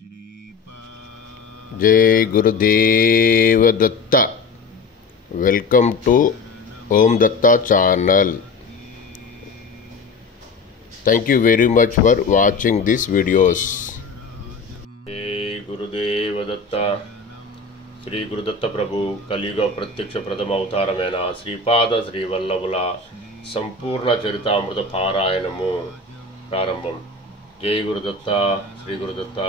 जय Gurudev Datta. Welcome to Om Datta channel. Thank you very much for watching these videos. जय गुरुदेव दत्ता। శ్రీ గురుదత్త ప్రభు కలియుగ ప్రత్యక్ష ప్రథమ అవతారమైన శ్రీపాద శ్రీవల్లభుల సంపూర్ణ చరితామృత పారాయణము ప్రారంభం. జై గురుదత్త. శ్రీ గురుదత్త.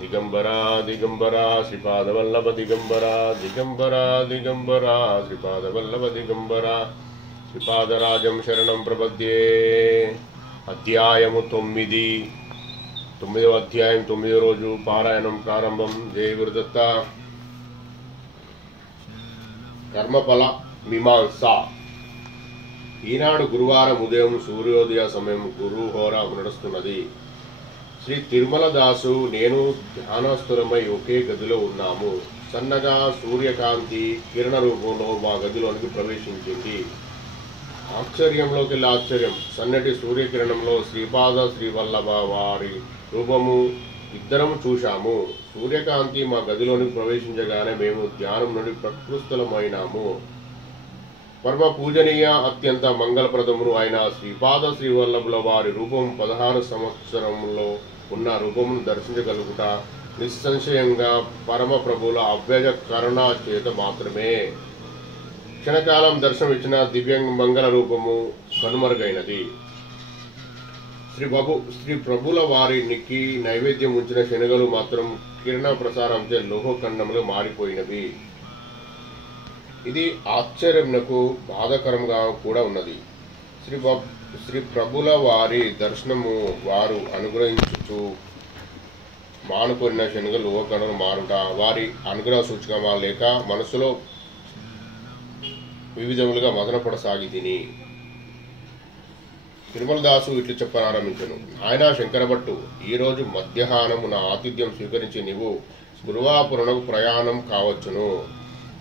దిగంబర దిగంబర శ్రీపాద వల్లభ దిగంబర దిగంబర దిగంబర శ్రీపాద వల్లభ దిగంబర శ్రీపాదరాజం శరణం ప్రపద్యే. అధ్యాయము 9. 9వ అధ్యాయం 9వ రోజు పారాయణం ప్రారంభం. జై గురుదత్త. కర్మఫల మీమాంస. ఈనాడు గురువారం ఉదయం సూర్యోదయ సమయం గురుహోర నడుస్తున్నది. శ్రీ తిరుమల దాసు నేను ధ్యానస్తులమై ఒకే గదిలో ఉన్నాము. సన్నగా సూర్యకాంతి కిరణ రూపంలో మా గదిలోనికి ప్రవేశించింది. ఆశ్చర్యంలోకి ఆశ్చర్యం. సన్నటి సూర్యకిరణంలో శ్రీపాద శ్రీవల్లభ వారి రూపము ఇద్దరం చూశాము. సూర్యకాంతి మా గదిలోనికి ప్రవేశించగానే మేము ధ్యానం నుండి ప్రకృష్టలమైనాము. పరమ పూజనీయ అత్యంత మంగళప్రదమును అయిన శ్రీపాద శ్రీవల్లభుల వారి రూపం 16 సంవత్సరంలో ఉన్న రూపమును దర్శించగలుగుట నిస్సంశయంగా పరమ ప్రభువుల అవ్యజ కరుణ చేత మాత్రమే. క్షణకాలం దర్శనమిచ్చిన దివ్య మంగళ రూపము కనుమరుగైనది. శ్రీ ప్రభుల వారికి నైవేద్యం ఉంచిన శనగలు మాత్రం కిరణ ప్రసారంతో లోహఖండములు మారిపోయినవి. ఇది ఆశ్చర్యంకు బాధాకరంగా కూడా ఉన్నది. శ్రీ ప్రభుల వారి దర్శనము వారు అనుగ్రహించుచు మానుకొనిన శనగలు లోహఖండములు మారుట వారి అనుగ్రహ సూచకమా లేక మనసులో వివిధములుగా మదనపడసాగి తిని తిరుమలదాసు ఇట్లు చెప్పనారంభించను. ఆయన శంకరభట్టు, ఈరోజు మధ్యాహ్నము నా ఆతిథ్యం స్వీకరించి నీవు గురువాపురమునకు ప్రయాణం కావచ్చును.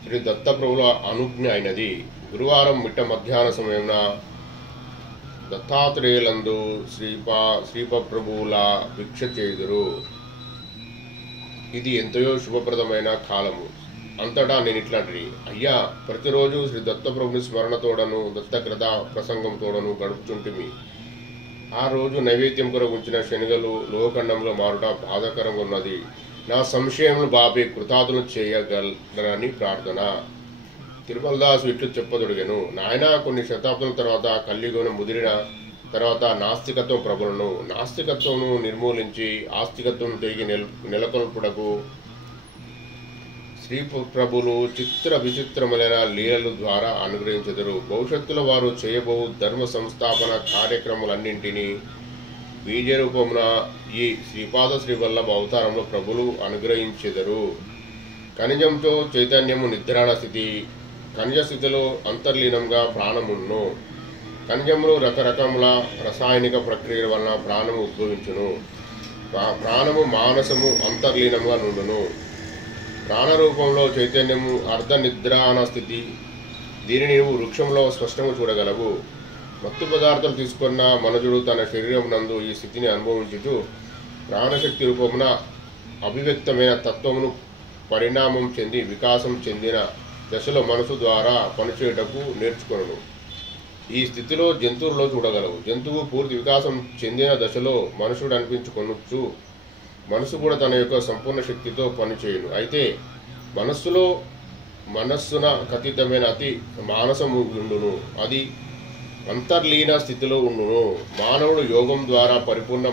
శ్రీ దత్తప్రభుల అనుజ్ఞ అయినది. గురువారం మిట్ట మధ్యాహ్న సమయమున దత్తాత్రేయులందు శ్రీపప్రభువుల భిక్ష చేయుదురు. ఇది ఎంతయో శుభప్రదమైన కాలము. అంతటా నేను ఇట్లాంటిది, అయ్యా, ప్రతిరోజు శ్రీ దత్తప్రభుని స్మరణతోడను దత్తగ్రథ ప్రసంగంతోడను గడుపుచుంటిమి. ఆ రోజు నైవేద్యం కొరకు ఉంచిన శనగలు లోహఖండంలో మారుట బాధాకరంగా ఉన్నది. నా సంశయములు బాపి కృతార్థులు చేయగలరని ప్రార్థన. తిరుమలదాసు ఇట్లు చెప్పదొడిగాను. నాయన, కొన్ని శతాబ్దాల తర్వాత కలియుగమున ముదిరిన తర్వాత నాస్తికత్వం ప్రబలను. నాస్తికత్వమును నిర్మూలించి ఆస్తికత్వం తిరిగి నెలకొల్పుటకు శ్రీ ప్రభులు చిత్ర విచిత్రములైన లీలల ద్వారా అనుగ్రహించెదరు. భవిష్యత్తులో వారు చేయబో ధర్మ సంస్థాపన కార్యక్రమాలన్నింటినీ బీజరూపమున ఈ శ్రీపాద శ్రీవల్లభ అవతారంలో ప్రభులు అనుగ్రహించెదరు. ఖనిజంతో చైతన్యము నిద్రాణ స్థితి. ఖనిజ స్థితిలో అంతర్లీనంగా ప్రాణమును. ఖనిజములు రకరకముల రసాయనిక ప్రక్రియల వలన ప్రాణము ఉద్భవించును. ప్రాణము మానసము అంతర్లీనంగా నుండును. ప్రాణరూపంలో చైతన్యము అర్ధ నిద్రాణ స్థితి. దీనిని నువ్వు వృక్షంలో స్పష్టంగా చూడగలవు. మత్తు పదార్థాలు తీసుకున్న మనుజుడు తన శరీరం నందు ఈ స్థితిని అనుభవించుతూ ప్రాణశక్తి రూపమున అభివ్యక్తమైన తత్వమును పరిణామం చెంది వికాసం చెందిన దశలో మనసు ద్వారా పనిచేయటకు నేర్చుకొను. ఈ స్థితిలో జంతువులలో చూడగలవు. జంతువు పూర్తి వికాసం చెందిన దశలో మనుషుడు అనిపించుకొనొచ్చు. మనసు కూడా తన యొక్క సంపూర్ణ శక్తితో పనిచేయును. అయితే మనస్సున ఖచ్చితమైన అతి మానసము ఉండును. అది అంతర్లీన స్థితిలో ఉండును. మానవుడు యోగం ద్వారా పరిపూర్ణ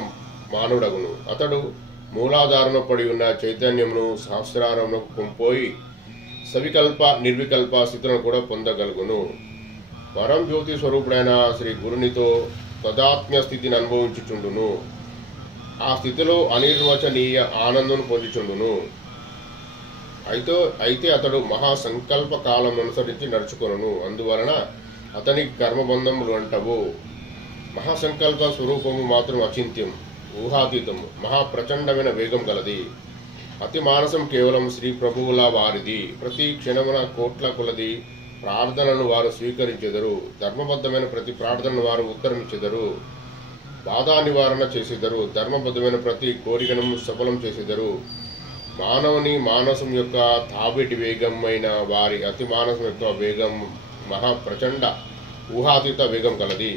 మానవుడగును. అతడు మూలాధారణ పడి ఉన్న చైతన్యమును సహస్రారమును కొంపోయి సవికల్ప నిర్వికల్ప స్థితులను కూడా పొందగలుగును. పరం జ్యోతి స్వరూపుడైన శ్రీ గురునితో తదాత్మ్య స్థితిని అనుభవించుచుండును. ఆ స్థితిలో అనిర్వచనీయ ఆనందం పొందుచుండును. అయితే అతడు మహాసంకల్ప కాలం అనుసరించి నడుచుకొనును. అందువలన అతనికి కర్మబంధములు అంటవు. మహాసంకల్ప స్వరూపము మాత్రం అచింత్యం, ఊహాతీతము, మహాప్రచండమైన వేగం గలది. అతి మానసం కేవలం శ్రీ ప్రభువుల వారిది. ప్రతి క్షణమున కోట్ల కొలది ప్రార్థనను వారు స్వీకరించెదరు. ధర్మబద్ధమైన ప్రతి ప్రార్థనను వారు ఉత్తరమిచ్చెదరు. బాధా నివారణ చేసేదరు. ధర్మబద్ధమైన ప్రతి కోరికను సఫలం చేసేదరు. మానవుని మానసం యొక్క తాబేటి వేగమైన వారి అతి మానసం యొక్క వేగం మహాప్రచండ ఊహాతీత వేగం కలది.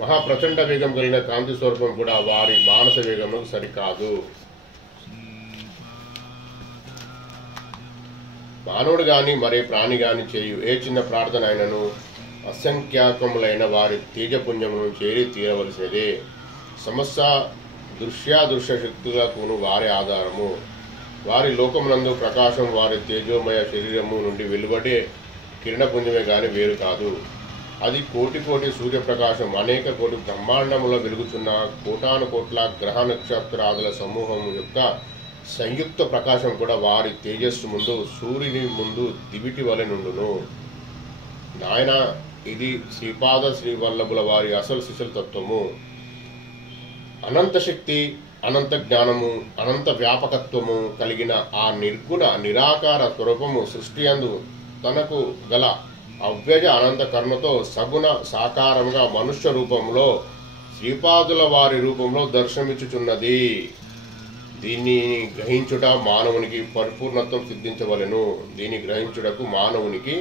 మహాప్రచండ వేగం కలిగిన కాంతి స్వరూపం కూడా వారి మానస వేగమునకు సరికాదు. మానవుడు గాని మరే ప్రాణి గాని చేయు ఏ చిన్న ప్రార్థన అయినను అసంఖ్యాకములైన వారి తేజపుంజమును చేరి తీరవలసినదే. సమస్య దృశ్యాదృశ్య శక్తులకును వారి ఆధారము. వారి లోకమునందు ప్రకాశం వారి తేజోమయ శరీరము నుండి వెలువడే కిరణపుంజమే గాని వేరు కాదు. అది కోటి కోటి సూర్యప్రకాశం అనేక కోటి బ్రహ్మాండములో వెలుగుతున్న కోటాను కోట్ల గ్రహ నక్షత్రాదుల సమూహం యొక్క సంయుక్త ప్రకాశం కూడా వారి తేజస్సు ముందు సూర్యుని ముందు దివిటి వలె నుండును. నాయన, ఇది శ్రీపాద శ్రీవల్లభుల వారి అసలు శిశుల తత్వము. అనంత శక్తి, అనంత జ్ఞానము, అనంత వ్యాపకత్వము కలిగిన ఆ నిర్గుణ నిరాకార స్వరూపము సృష్టి యందు తనకు గల అవ్యజ అనంత కర్మతో సగుణ సాకారంగా మనుష్య రూపంలో శ్రీపాదుల వారి రూపంలో దర్శనమిచ్చుచున్నది. దీన్ని గ్రహించుట మానవునికి పరిపూర్ణత్వం సిద్ధించవలెను. దీన్ని గ్రహించుటకు మానవునికి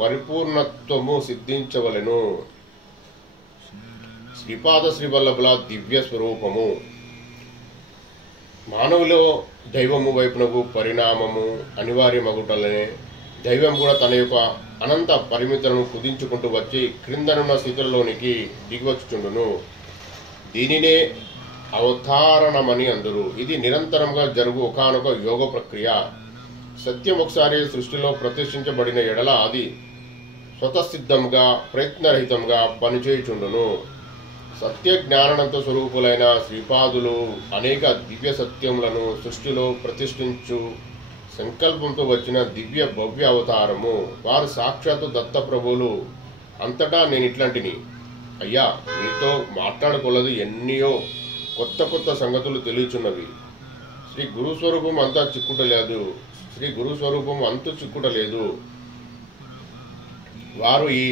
పరిపూర్ణత్వము సిద్ధించవలెను. శ్రీపాద శ్రీవల్లభుల దివ్య స్వరూపము. మానవులో దైవము వైపునకు పరిణామము అనివార్యమగుటలనే దైవం కూడా తన యొక్క అనంత పరిమితులను కుదించుకుంటూ వచ్చి క్రిందనున్న స్థితులలోనికి దిగివచ్చుచుండును. దీనినే అవతారణమని అందురు. ఇది నిరంతరంగా జరుగు ఒకానొక యోగ ప్రక్రియ. సత్యం ఒకసారి సృష్టిలో ప్రతిష్ఠించబడిన ఎడల అది స్వతసిద్ధంగా ప్రయత్నరహితంగా పనిచేయుచుండును. సత్య జ్ఞానానంత స్వరూపులైన శ్రీపాదులు అనేక దివ్య సత్యములను సృష్టిలో ప్రతిష్ఠించు సంకల్పంతో వచ్చిన దివ్య భవ్య అవతారము. వారు సాక్షాత్తు దత్తప్రభువులు. అంతటా నేను ఇట్లాంటిని, అయ్యా, మీతో మాట్లాడకూడదు ఎన్నో కొత్త కొత్త సంగతులు తెలియచున్నవి. శ్రీ గురుస్వరూపం అంతా చిక్కుటలేదు. శ్రీ గురుస్వరూపం అంతు చిక్కుటలేదు. వారు ఈ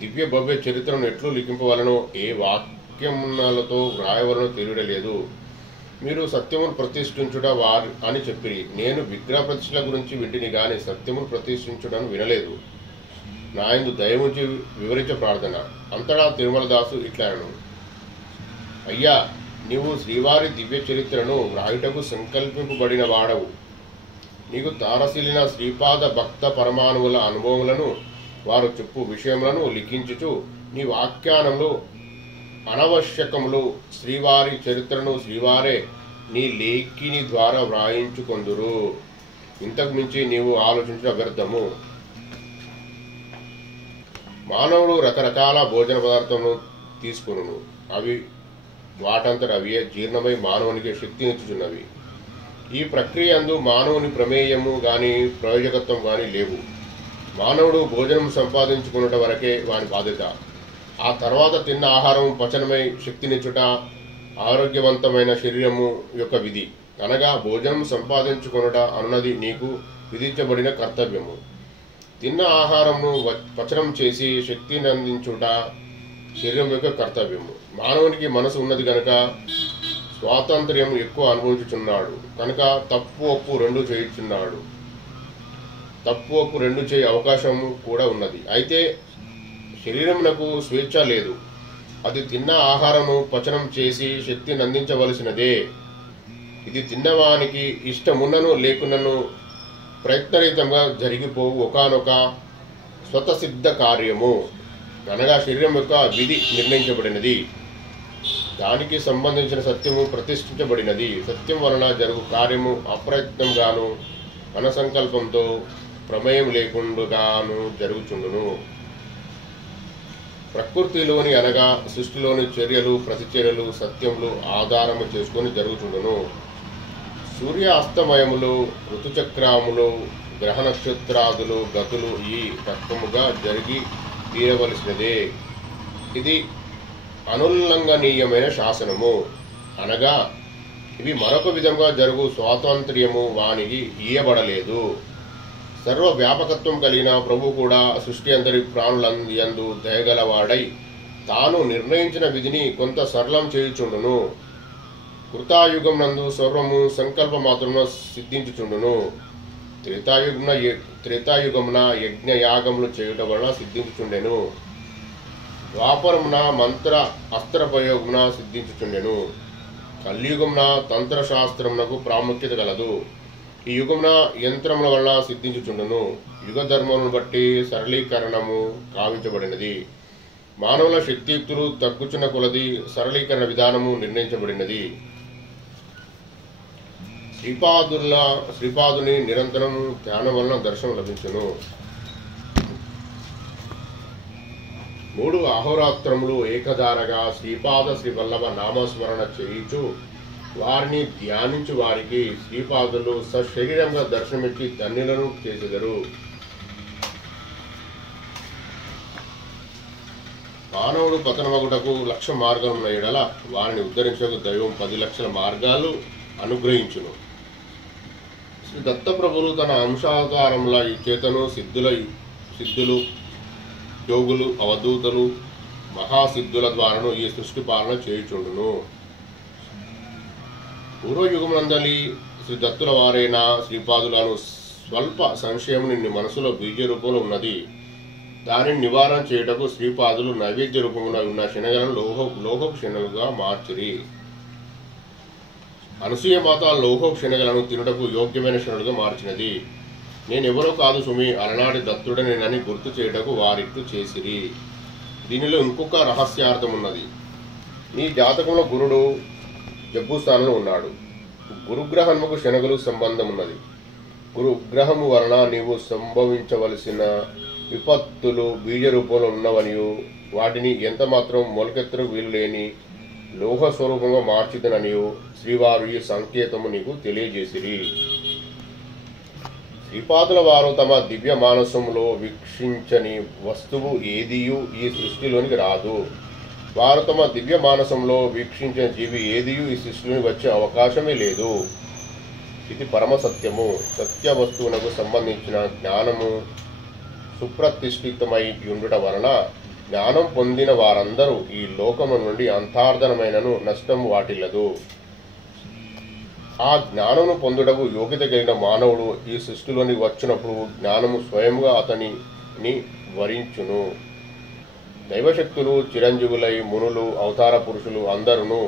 దివ్య భవ్య చరిత్రను ఎట్లు లిఖింపవలనో ఏ వాక్యములతో వ్రాయవలనో తెలియలేదు. మీరు సత్యమును ప్రతిష్ఠించుట వారు అని చెప్పిరి. నేను విగ్రహ ప్రతిష్టల గురించి వింటిని గాని సత్యమును ప్రతిష్ఠించుటను వినలేదు. నా యందు దయముంచి వివరించే ప్రార్థన. అంతటా తిరుమలదాసు ఇట్లాను, అయ్యా, నీవు శ్రీవారి దివ్య చరిత్రను వ్రాయుటకు సంకల్పింపబడిన వాడవు. నీకు తారసిలిన శ్రీపాద భక్త పరమాణువుల అనుభవములను వారు చెప్పు విషయములను లిఖించుచు నీ వాఖ్యానములు అనవశ్యకములు. శ్రీవారి చరిత్రను శ్రీవారే నీ లేఖిని ద్వారా వ్రాయించుకొందురు. ఇంతకు మించి నీవు ఆలోచించడం వ్యర్థము. మానవుడు రకరకాల భోజన పదార్థములను తీసుకును. అవి వాటంతట అవియే జీర్ణమై మానవునికి శక్తినిచ్చుచున్నవి. ఈ ప్రక్రియ అందు మానవుని ప్రమేయము గాని ప్రయోజకత్వం గాని లేవు. మానవుడు భోజనం సంపాదించుకున్నట వరకే వాని బాధ్యత. ఆ తర్వాత తిన్న ఆహారం పచనమై శక్తినిచ్చుట ఆరోగ్యవంతమైన శరీరము యొక్క విధి. అనగా భోజనం సంపాదించుకొనుట అన్నది నీకు విధించబడిన కర్తవ్యము. తిన్న ఆహారమును పచనం చేసి శక్తిని అందించుట శరీరం యొక్క కర్తవ్యము. మానవునికి మనసు ఉన్నది కనుక స్వాతంత్ర్యం ఎక్కువ అనుభవించుచున్నాడు. కనుక తప్పు ఒప్పు రెండు చేయుచున్నాడు. తప్పు ఒప్పు రెండు చేయ అవకాశం కూడా ఉన్నది. అయితే శరీరమునకు స్వేచ్ఛ లేదు. అది తిన్న ఆహారము పచనం చేసి శక్తిని అందించవలసినదే. ఇది తిన్నవానికి ఇష్టమున్నను లేకున్నను ప్రయత్నరహితంగా జరిగిపోవు ఒకానొక స్వతసిద్ధ కార్యము. అనగా శరీరం యొక్క విధి నిర్ణయించబడినది. దానికి సంబంధించిన సత్యము ప్రతిష్ఠించబడినది. సత్యం వలన జరుగు కార్యము అప్రయత్నంగాను మనసంకల్పంతో ప్రమేయం లేకుండాను జరుగుచుండును. ప్రకృతిలోని అనగా సృష్టిలోని చర్యలు ప్రతిచర్యలు సత్యములు ఆధారము చేసుకొని జరుగుచుండును. సూర్య అస్తమయములు, ఋతుచక్రములు, గ్రహ నక్షత్రాదులు గతులు ఈ తత్వముగా జరిగి తీరవలసినదే. ఇది అనుల్లంఘనీయమైన శాసనము. అనగా ఇవి మరొక విధంగా జరుగు స్వాతంత్ర్యము వానికి ఇయ్యబడలేదు. సర్వ వ్యాపకత్వం కలిగిన ప్రభు కూడా సృష్టి అందరి ప్రాణులందు దయగలవాడై తాను నిర్ణయించిన విధిని కొంత సరళం చేయుచుండును. కృతాయుగం నందు సర్వము సంకల్ప మాత్రమున సిద్ధించుచుండును. త్రేతాయుగమున యజ్ఞయాగములు చేయుట వలన సిద్ధించుచుండెను. ద్వాపరమున మంత్ర అస్త్ర ప్రయోగమున సిద్ధించుచుండెను. కలియుగమున తంత్రశాస్త్రమునకు ప్రాముఖ్యత గలదు. ఈ యుగమున యంత్రముల వలన సిద్ధించుచుండును. యుగ ధర్మమును బట్టి సరళీకరణము కావించబడినది. మానవుల శక్తియుక్తులు తగ్గుచున్న కొలది సరళీకరణ విధానము నిర్ణయించబడినది. శ్రీపాదుని నిరంతరం ధ్యానం వలన దర్శనం లభించును. 3 అహోరాత్రములు ఏకధారగా శ్రీపాద శ్రీవల్లభ నామస్మరణ చేయించు వారిని ధ్యానించు వారికి శ్రీపాదులు సశరీరంగా దర్శనమిచ్చి ధన్యులను చేసెదరు. మానవుడు పతనమగుటకు 1,00,000 మార్గముల ఎడల వారిని ఉద్ధరించకు దైవం 10 లక్షల మార్గాలు అనుగ్రహించును. శ్రీ దత్తప్రభులు తన అంశావతారముల ఈ చేతను సిద్ధులు యోగులు అవధూతలు మహాసిద్ధుల ద్వారాను ఈ సృష్టి పాలన చేయుచుండును. పూర్వయుగమునందలి శ్రీ దత్తుల వారైన శ్రీపాదులను స్వల్ప సంశయం నిన్ను మనసులో బీజ రూపంలో ఉన్నది. దానిని నివారణ చేయుటకు శ్రీపాదులు నైవేద్య రూపంలో ఉన్న శనగలను లోహపు శనగలుగా మార్చిరి. అనసూయమాత లోహపు శనగలను తినుటకు యోగ్యమైన శనగలుగా మార్చినది. నేనెవరో కాదు సుమి, అలనాటి దత్తుడనేనని గుర్తు చేయుటకు వారిట్లు చేసిరి. దీనిలో ఇంకొక రహస్యార్థం ఉన్నది. నీ జాతకంలో గురుడు జబ్బు స్థానంలో ఉన్నాడు. గురుగ్రహముకు శనగలు సంబంధం ఉన్నది. గురుగ్రహము వలన నీవు సంభవించవలసిన విపత్తులు బీజ రూపంలో ఉన్నవనియు వాటిని ఎంత మాత్రం మొలకెత్తకు వీలు లేని లోహ స్వరూపంగా మార్చిదననియు శ్రీవారు ఈ సంకేతము నీకు తెలియజేసిరి. శ్రీపాదుల వారు తమ దివ్య మానసములో వీక్షించని వస్తువు ఏదియు ఈ సృష్టిలోనికి రాదు. వారు తమ దివ్య మానసంలో వీక్షించిన జీవి ఏదియు ఈ సృష్టిలోకి వచ్చే అవకాశమే లేదు. ఇది పరమ సత్యము. సత్య వస్తువునకు సంబంధించిన జ్ఞానము సుప్రతిష్ఠితమై ఉండుట వలన జ్ఞానం పొందిన వారందరూ ఈ లోకము నుండి అంతార్థనమైనను నష్టము వాటిల్లదు. ఆ జ్ఞానమును పొందుటకు యోగ్యత కలిగిన మానవుడు ఈ సృష్టిలోని వచ్చినప్పుడు జ్ఞానము స్వయంగా అతనిని వరించును. దైవశక్తులు చిరంజీవులై మునులు అవతార పురుషులు అందరూ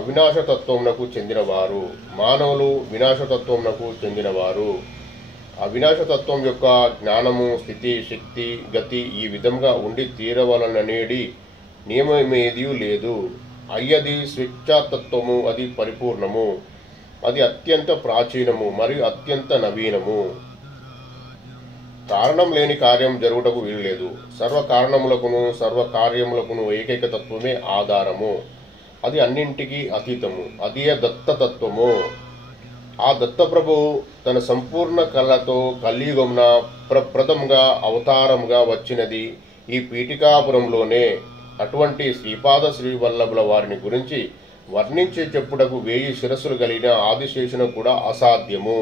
అవినాశతత్వమునకు చెందినవారు. మానవులు వినాశతత్వమునకు చెందినవారు. అవినాశతత్వం యొక్క జ్ఞానము స్థితి శక్తి గతి ఈ విధంగా ఉండి తీరవలననేది నియమమేదీ లేదు. అయ్యది స్వేచ్ఛాతత్వము. అది పరిపూర్ణము. అది అత్యంత ప్రాచీనము మరియు అత్యంత నవీనము. కారణం లేని కార్యం జరుగుటకు వీలులేదు. సర్వకారణములకును సర్వకార్యములకును ఏకైక తత్వమే ఆధారము. అది అన్నింటికీ అతీతము. అదే దత్తతత్వము. ఆ దత్తప్రభు తన సంపూర్ణ కళతో కలియుగమున ప్రప్రథంగా అవతారముగా వచ్చినది ఈ పీఠికాపురంలోనే. అటువంటి శ్రీపాద శ్రీవల్లభుల వారిని గురించి వర్ణించి చెప్పుటకు 1000 శిరస్సులు కలిగిన ఆదిశేషును కూడా అసాధ్యము.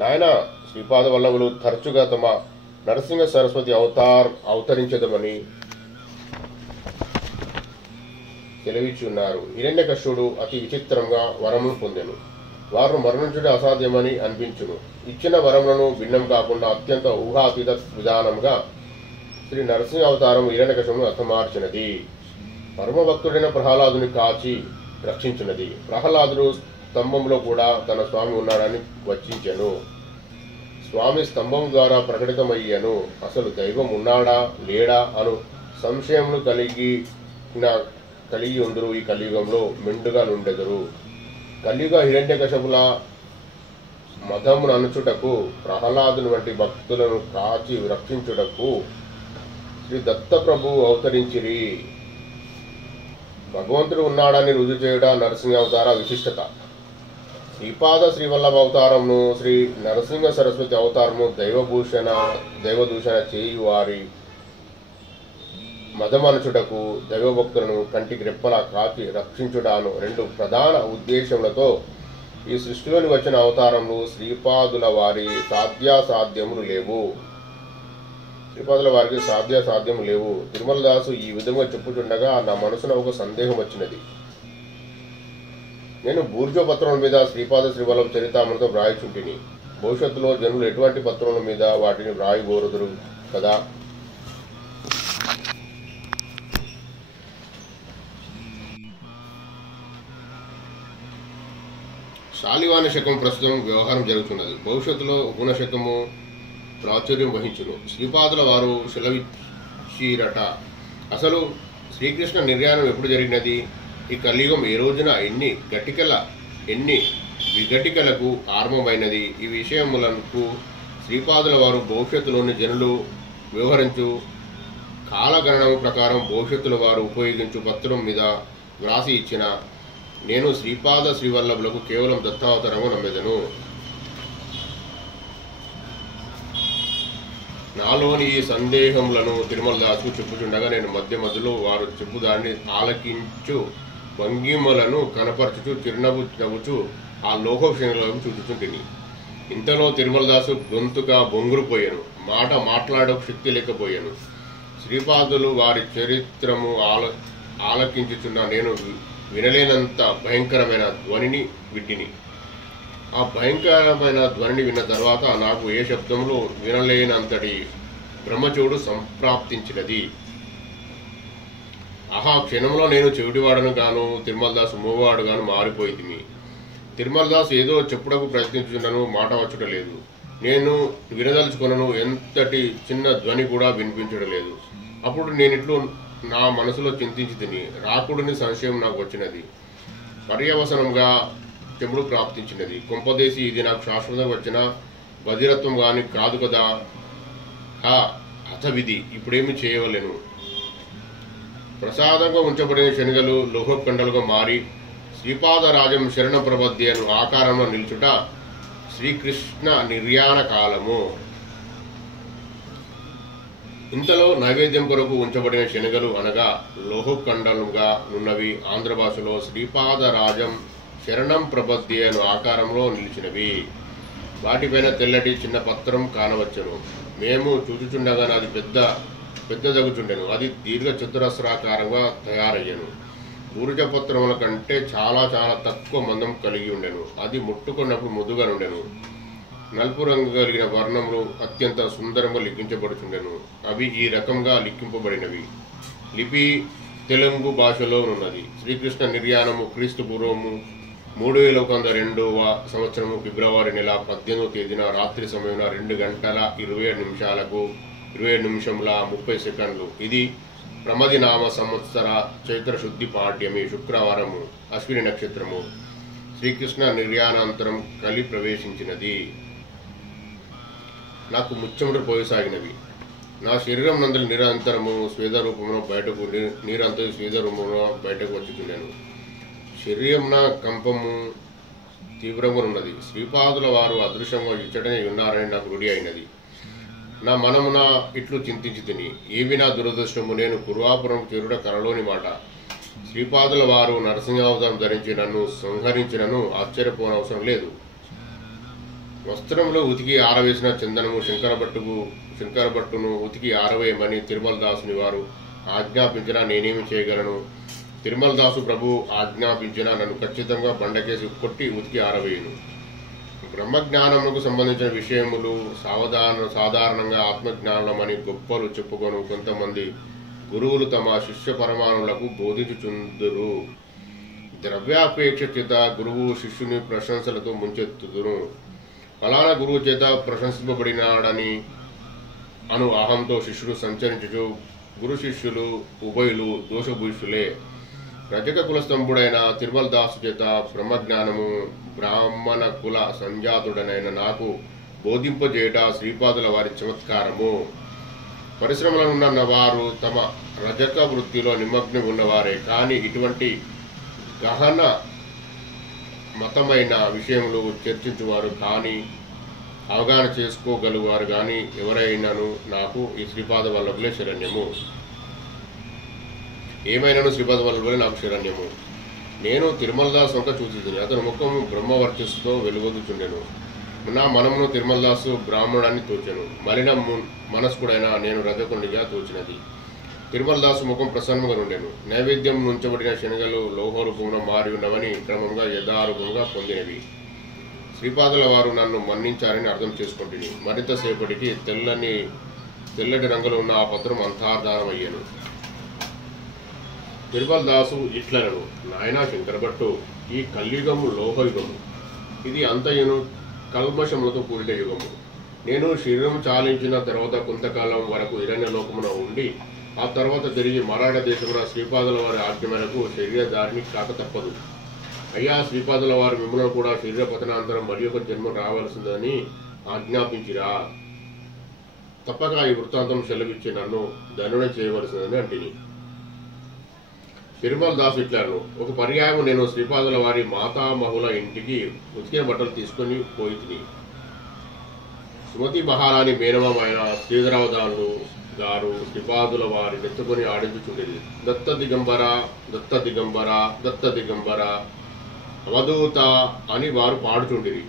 నాయన శ్రీపాద వల్లభులు తరచుగా తమ నరసింహ సరస్వతి అవతరించదమని తెలివిచున్నారు. హిరణ్యకశిపుడు అతి విచిత్రంగా వరమును పొందెను. వారు మరణించుట అసాధ్యమని అనిపించును. ఇచ్చిన వరములను భిన్నం కాకుండా అత్యంత ఊహాతీత విధానంగా శ్రీ నరసింహ అవతారం హిరణ్యకశిపును హతమార్చినది. పరమభక్తుడైన ప్రహ్లాదుని కాచి రక్షించినది. ప్రహ్లాదుడు స్తంభంలో కూడా తన స్వామి ఉన్నాడని వచించెను. స్వామి స్తంభం ద్వారా ప్రకటితమయ్యను. అసలు దైవం ఉన్నాడా లేడా అను సంశయమును కలిగి ఉందరు. ఈ కలియుగంలో మెండుగా నుండెదరు. కలియుగ హిరణ్యకశపుల మదమును అనుచుటకు ప్రహ్లాదుని వంటి భక్తులను కాచి రక్షించుటకు శ్రీ దత్తప్రభు అవతరించిరి. భగవంతుడు ఉన్నాడని రుజువు చేయుట నరసింహ అవతార విశిష్టత. శ్రీపాద శ్రీవల్లభ అవతారమును శ్రీ నరసింహ సరస్వతి అవతారము దైవదూషణ చేయు వారి మదమనుచుటకు దైవభక్తులను కంటికి రెప్పలా కాచి రక్షించుటాను 2 ప్రధాన ఉద్దేశములతో ఈ సృష్టిలోని వచ్చిన అవతారములు శ్రీపాదుల వారి సాధ్యాసాధ్యములు లేవు. శ్రీపాదుల వారికి సాధ్యం లేవు. తిరుమలదాసు ఈ విధంగా చెప్పుచుండగా నా మనసున ఒక సందేహం వచ్చినది. నేను బూర్జో పత్రముల మీద శ్రీపాద శ్రీవల్లభ చరితామృతో వ్రాయిచుంటిని. భవిష్యత్తులో జనులు ఎటువంటి పత్రముల మీద వాటిని వ్రాయగోరుదురు కదా. శాలివాన శకం ప్రస్తుతం వ్యవహారం జరుగుతున్నది. భవిష్యత్తులో గుణశకము ప్రాచుర్యం వహించును. శ్రీపాదుల వారు సెలవిచ్చిరట. అసలు శ్రీకృష్ణ నిర్యాణం ఎప్పుడు జరిగినది? ఈ కలియుగం ఏ రోజున ఎన్ని విఘటికలకు ఆరంభమైనది? ఈ విషయములకు శ్రీపాదుల వారు భవిష్యత్తులోని జనులు వ్యవహరించు కాలగణనము ప్రకారం భవిష్యత్తుల వారు ఉపయోగించు పత్రం మీద వ్రాసి ఇచ్చిన నేను శ్రీపాద శ్రీవల్లభులకు కేవలం దత్తావతారము నమ్మెదను. నాలోని ఈ సందేహములను తిరుమలదాసుకు చెప్పుచుండగా నేను మధ్యలో వారు చెప్పుదాన్ని ఆలకించు భంగిమలను కనపరచుచు చిరునవ్వు నవ్వుచు ఆ లోకక్షణులకు చూచుచుంటిని. ఇంతలో తిరుమలదాసు గొంతుగా బొంగురుపోయాను. మాట్లాడక శక్తి లేకపోయాను. శ్రీపాదులు వారి చరిత్రము ఆలకించుచున్న నేను వినలేనంత భయంకరమైన ధ్వనిని విట్టిని. ఆ భయంకరమైన ధ్వనిని విన్న తర్వాత నాకు ఏ శబ్దంలో వినలేనంతటి బ్రహ్మచోడు సంప్రాప్తించినది. ఆహా క్షణంలో నేను చెవిటివాడను గాను తిరుమలదాసు మూవాడు గాను మారిపోయింది. తిరుమలదాసు ఏదో చెప్పుటకు ప్రయత్నించున్నను మాట వచ్చుటలేదు. నేను వినదలుచుకున్నను ఎంతటి చిన్న ధ్వని కూడా వినిపించడలేదు. అప్పుడు నేనిట్లు నా మనసులో చింతించి తిని రాకుడిని సంశయం నాకు వచ్చినది. పర్యవసనంగా చెప్పుడు ప్రాప్తించినది. కొంపదేసి ఇది నాకు శాశ్వతంగా వచ్చిన బధిరత్వం గాని కాదు కదా. హతవిధి ఇప్పుడేమి చేయవలేను. ప్రసాదంగా ఉంచబడిన శనగలు లోహకండలుగా మారి శ్రీపాదరాజం శరణ ప్రబద్ధ్యను ఆకారంలో నిల్చుట శ్రీకృష్ణ నిర్యాణ కాలము. ఇంతలో నైవేద్యం కొరకు ఉంచబడిన శనగలు అనగా లోహకండలుగా ఉన్నవి ఆంధ్ర భాషలో శ్రీపాదరాజం శరణం ప్రబద్ధ్యను ఆకారంలో నిలిచినవి. వాటిపైన తెల్లటి చిన్న పత్రం కానవచ్చును. మేము చూచుచుండగానే అది పెద్దదగుచుండెను. అది దీర్ఘ చతురస్రాకారంగా తయారయ్యను. బూరుజపత్రముల కంటే చాలా చాలా తక్కువ మందం కలిగి ఉండెను. అది ముట్టుకున్నప్పుడు ముదుగా నుండెను. నలుపు రంగు కలిగిన వర్ణములు అత్యంత సుందరంగా లిఖించబడుచుండెను. అవి ఈ రకంగా లిఖింపబడినవి. లిపి తెలుగు భాషలో ఉన్నది. శ్రీకృష్ణ నిర్యాణము క్రీస్తు పూర్వము 3102వ సంవత్సరము ఫిబ్రవరి నెల 18వ తేదీన రాత్రి సమయంలో 2:27 ఇది ప్రమదినామ సంవత్సర చైత్ర శుద్ధి పాడ్యమి శుక్రవారము అశ్విని నక్షత్రము. శ్రీకృష్ణ నిర్యాణాంతరం కలి ప్రవేశించినది. నాకు ముచ్చముడు పోయసాగినవి. నా శరీరం నందలి నిరంతరము స్వేద రూపమును బయటకు నీరంతటి స్వేద రూపమును బయటకు వచ్చుచుండెను. శరీరమున కంపము తీవ్రంగా ఉన్నది. శ్రీపాదుల వారు అదృశ్యంగా ఇచ్చటనే ఉన్నారని నాకు రూఢి అయినది. నా మనమున ఇట్లు చింతించి తిని ఏవి నా దురదృష్టము. నేను కురువాపురం చేరుట కలలోని మాట. శ్రీపాదుల వారు నరసింహావతారం ధరించి నన్ను సంహరించినను ఆశ్చర్యపోనవసరం లేదు. వస్త్రంలో ఉతికి ఆరవేసిన చందనము శంకరభట్టును ఉతికి ఆరవేయమని తిరుమలదాసుని వారు ఆజ్ఞాపించినా నేనేమి చేయగలను? తిరుమలదాసు ప్రభు ఆజ్ఞాపించినా నన్ను ఖచ్చితంగా బండకేసి కొట్టి ఉతికి ఆరవేయును. బ్రహ్మజ్ఞానములకు సంబంధించిన విషయములు సాధారణంగా ఆత్మజ్ఞానమని గొప్పలు చెప్పుకొను కొంతమంది గురువులు తమ శిష్య పరమాణులకు బోధించుచుందురు. ద్రవ్యాపేక్ష చేత గురువు శిష్యుని ప్రశంసలతో ముంచెత్తుదురు. ఫలానా గురువు చేత ప్రశంసింపబడినాడని అను అహంతో శిష్యుడు సంచరించుచు గురు శిష్యులు ఉభయులు దోషభూషులే. రజక కులస్తంభుడైన తిరుమలదాసు చేత బ్రహ్మజ్ఞానము బ్రాహ్మణ కుల సంజాతుడనైన నాకు బోధింపజేయట శ్రీపాదుల వారి చమత్కారము. పరిశ్రమలనున్న వారు తమ రజక వృత్తిలో నిమగ్నం ఉన్నవారే. కానీ ఇటువంటి గహన మతమైన విషయములు చర్చించువారు కానీ అవగాహన చేసుకోగలుగువారు కానీ ఎవరైనాను నాకు ఈ శ్రీపాద వల్లభులే శరణ్యము. ఏమైనాను శ్రీపాద వల్లభులే నాకు శరణ్యము. నేను తిరుమలదాసు వంక చూసి అతని ముఖము బ్రహ్మవర్చస్సుతో వెలుగొందుచుండెను. నా మనమును తిరుమలదాసు బ్రాహ్మణాన్ని తోచెను. మలిన మనస్కుడైన నేను రజకునిగా తోచినది. తిరుమలదాసు ముఖం ప్రసన్నముగా నుండెను. నైవేద్యం నుంచబడిన శనగలు లోహరూపమున మారి ఉన్నవని క్రమంగా యథారూపంగా పొందినవి. శ్రీపాదుల వారు నన్ను మన్నించారని అర్థం చేసుకుంటుని. మరింత సేపటికి తెల్లటి రంగులో ఉన్న ఆ పత్రం అంతర్ధానమయ్యాను. తిరుమలదాసు ఇట్లనను, నాయనా శంకరభట్టు, ఈ కలియుగము లోహయుగము. ఇది అంతయును కల్మషములతో కూడిన యుగము. నేను శరీరం చాలించిన తర్వాత కొంతకాలం వరకు హిరణ్యలోకమున ఉండి ఆ తర్వాత తిరిగి మరాఠ దేశమున శ్రీపాదుల వారి ఆజ్ఞ మేరకు శరీరధారిని కాక తప్పదు. అయ్యా శ్రీపాదుల వారు మిమ్మల్ని కూడా శరీర పతనాంతరం మరి ఒక జన్మ రావాల్సిందని ఆజ్ఞాపించిరా. తప్పక ఈ వృత్తాంతం సెలవిచ్చి నన్ను ధనుడ చేయవలసిందని అంటిని. తిరుమలదాసు ఇట్లాను, ఒక పర్యాయం నేను శ్రీపాదుల వారి మాతామహుల ఇంటికి ఉతికిన బట్టలు తీసుకొని పోయి తిని. సుమతి మహారాణి మేనమామైన శ్రీధరావధానులు గారు శ్రీపాదుల వారి నెత్తుకొని ఆడించుచుండేది. దత్త దిగంబర, దత్త దిగంబర, దత్త దిగంబర, అవధూత అని వారు పాడుచుండిరి.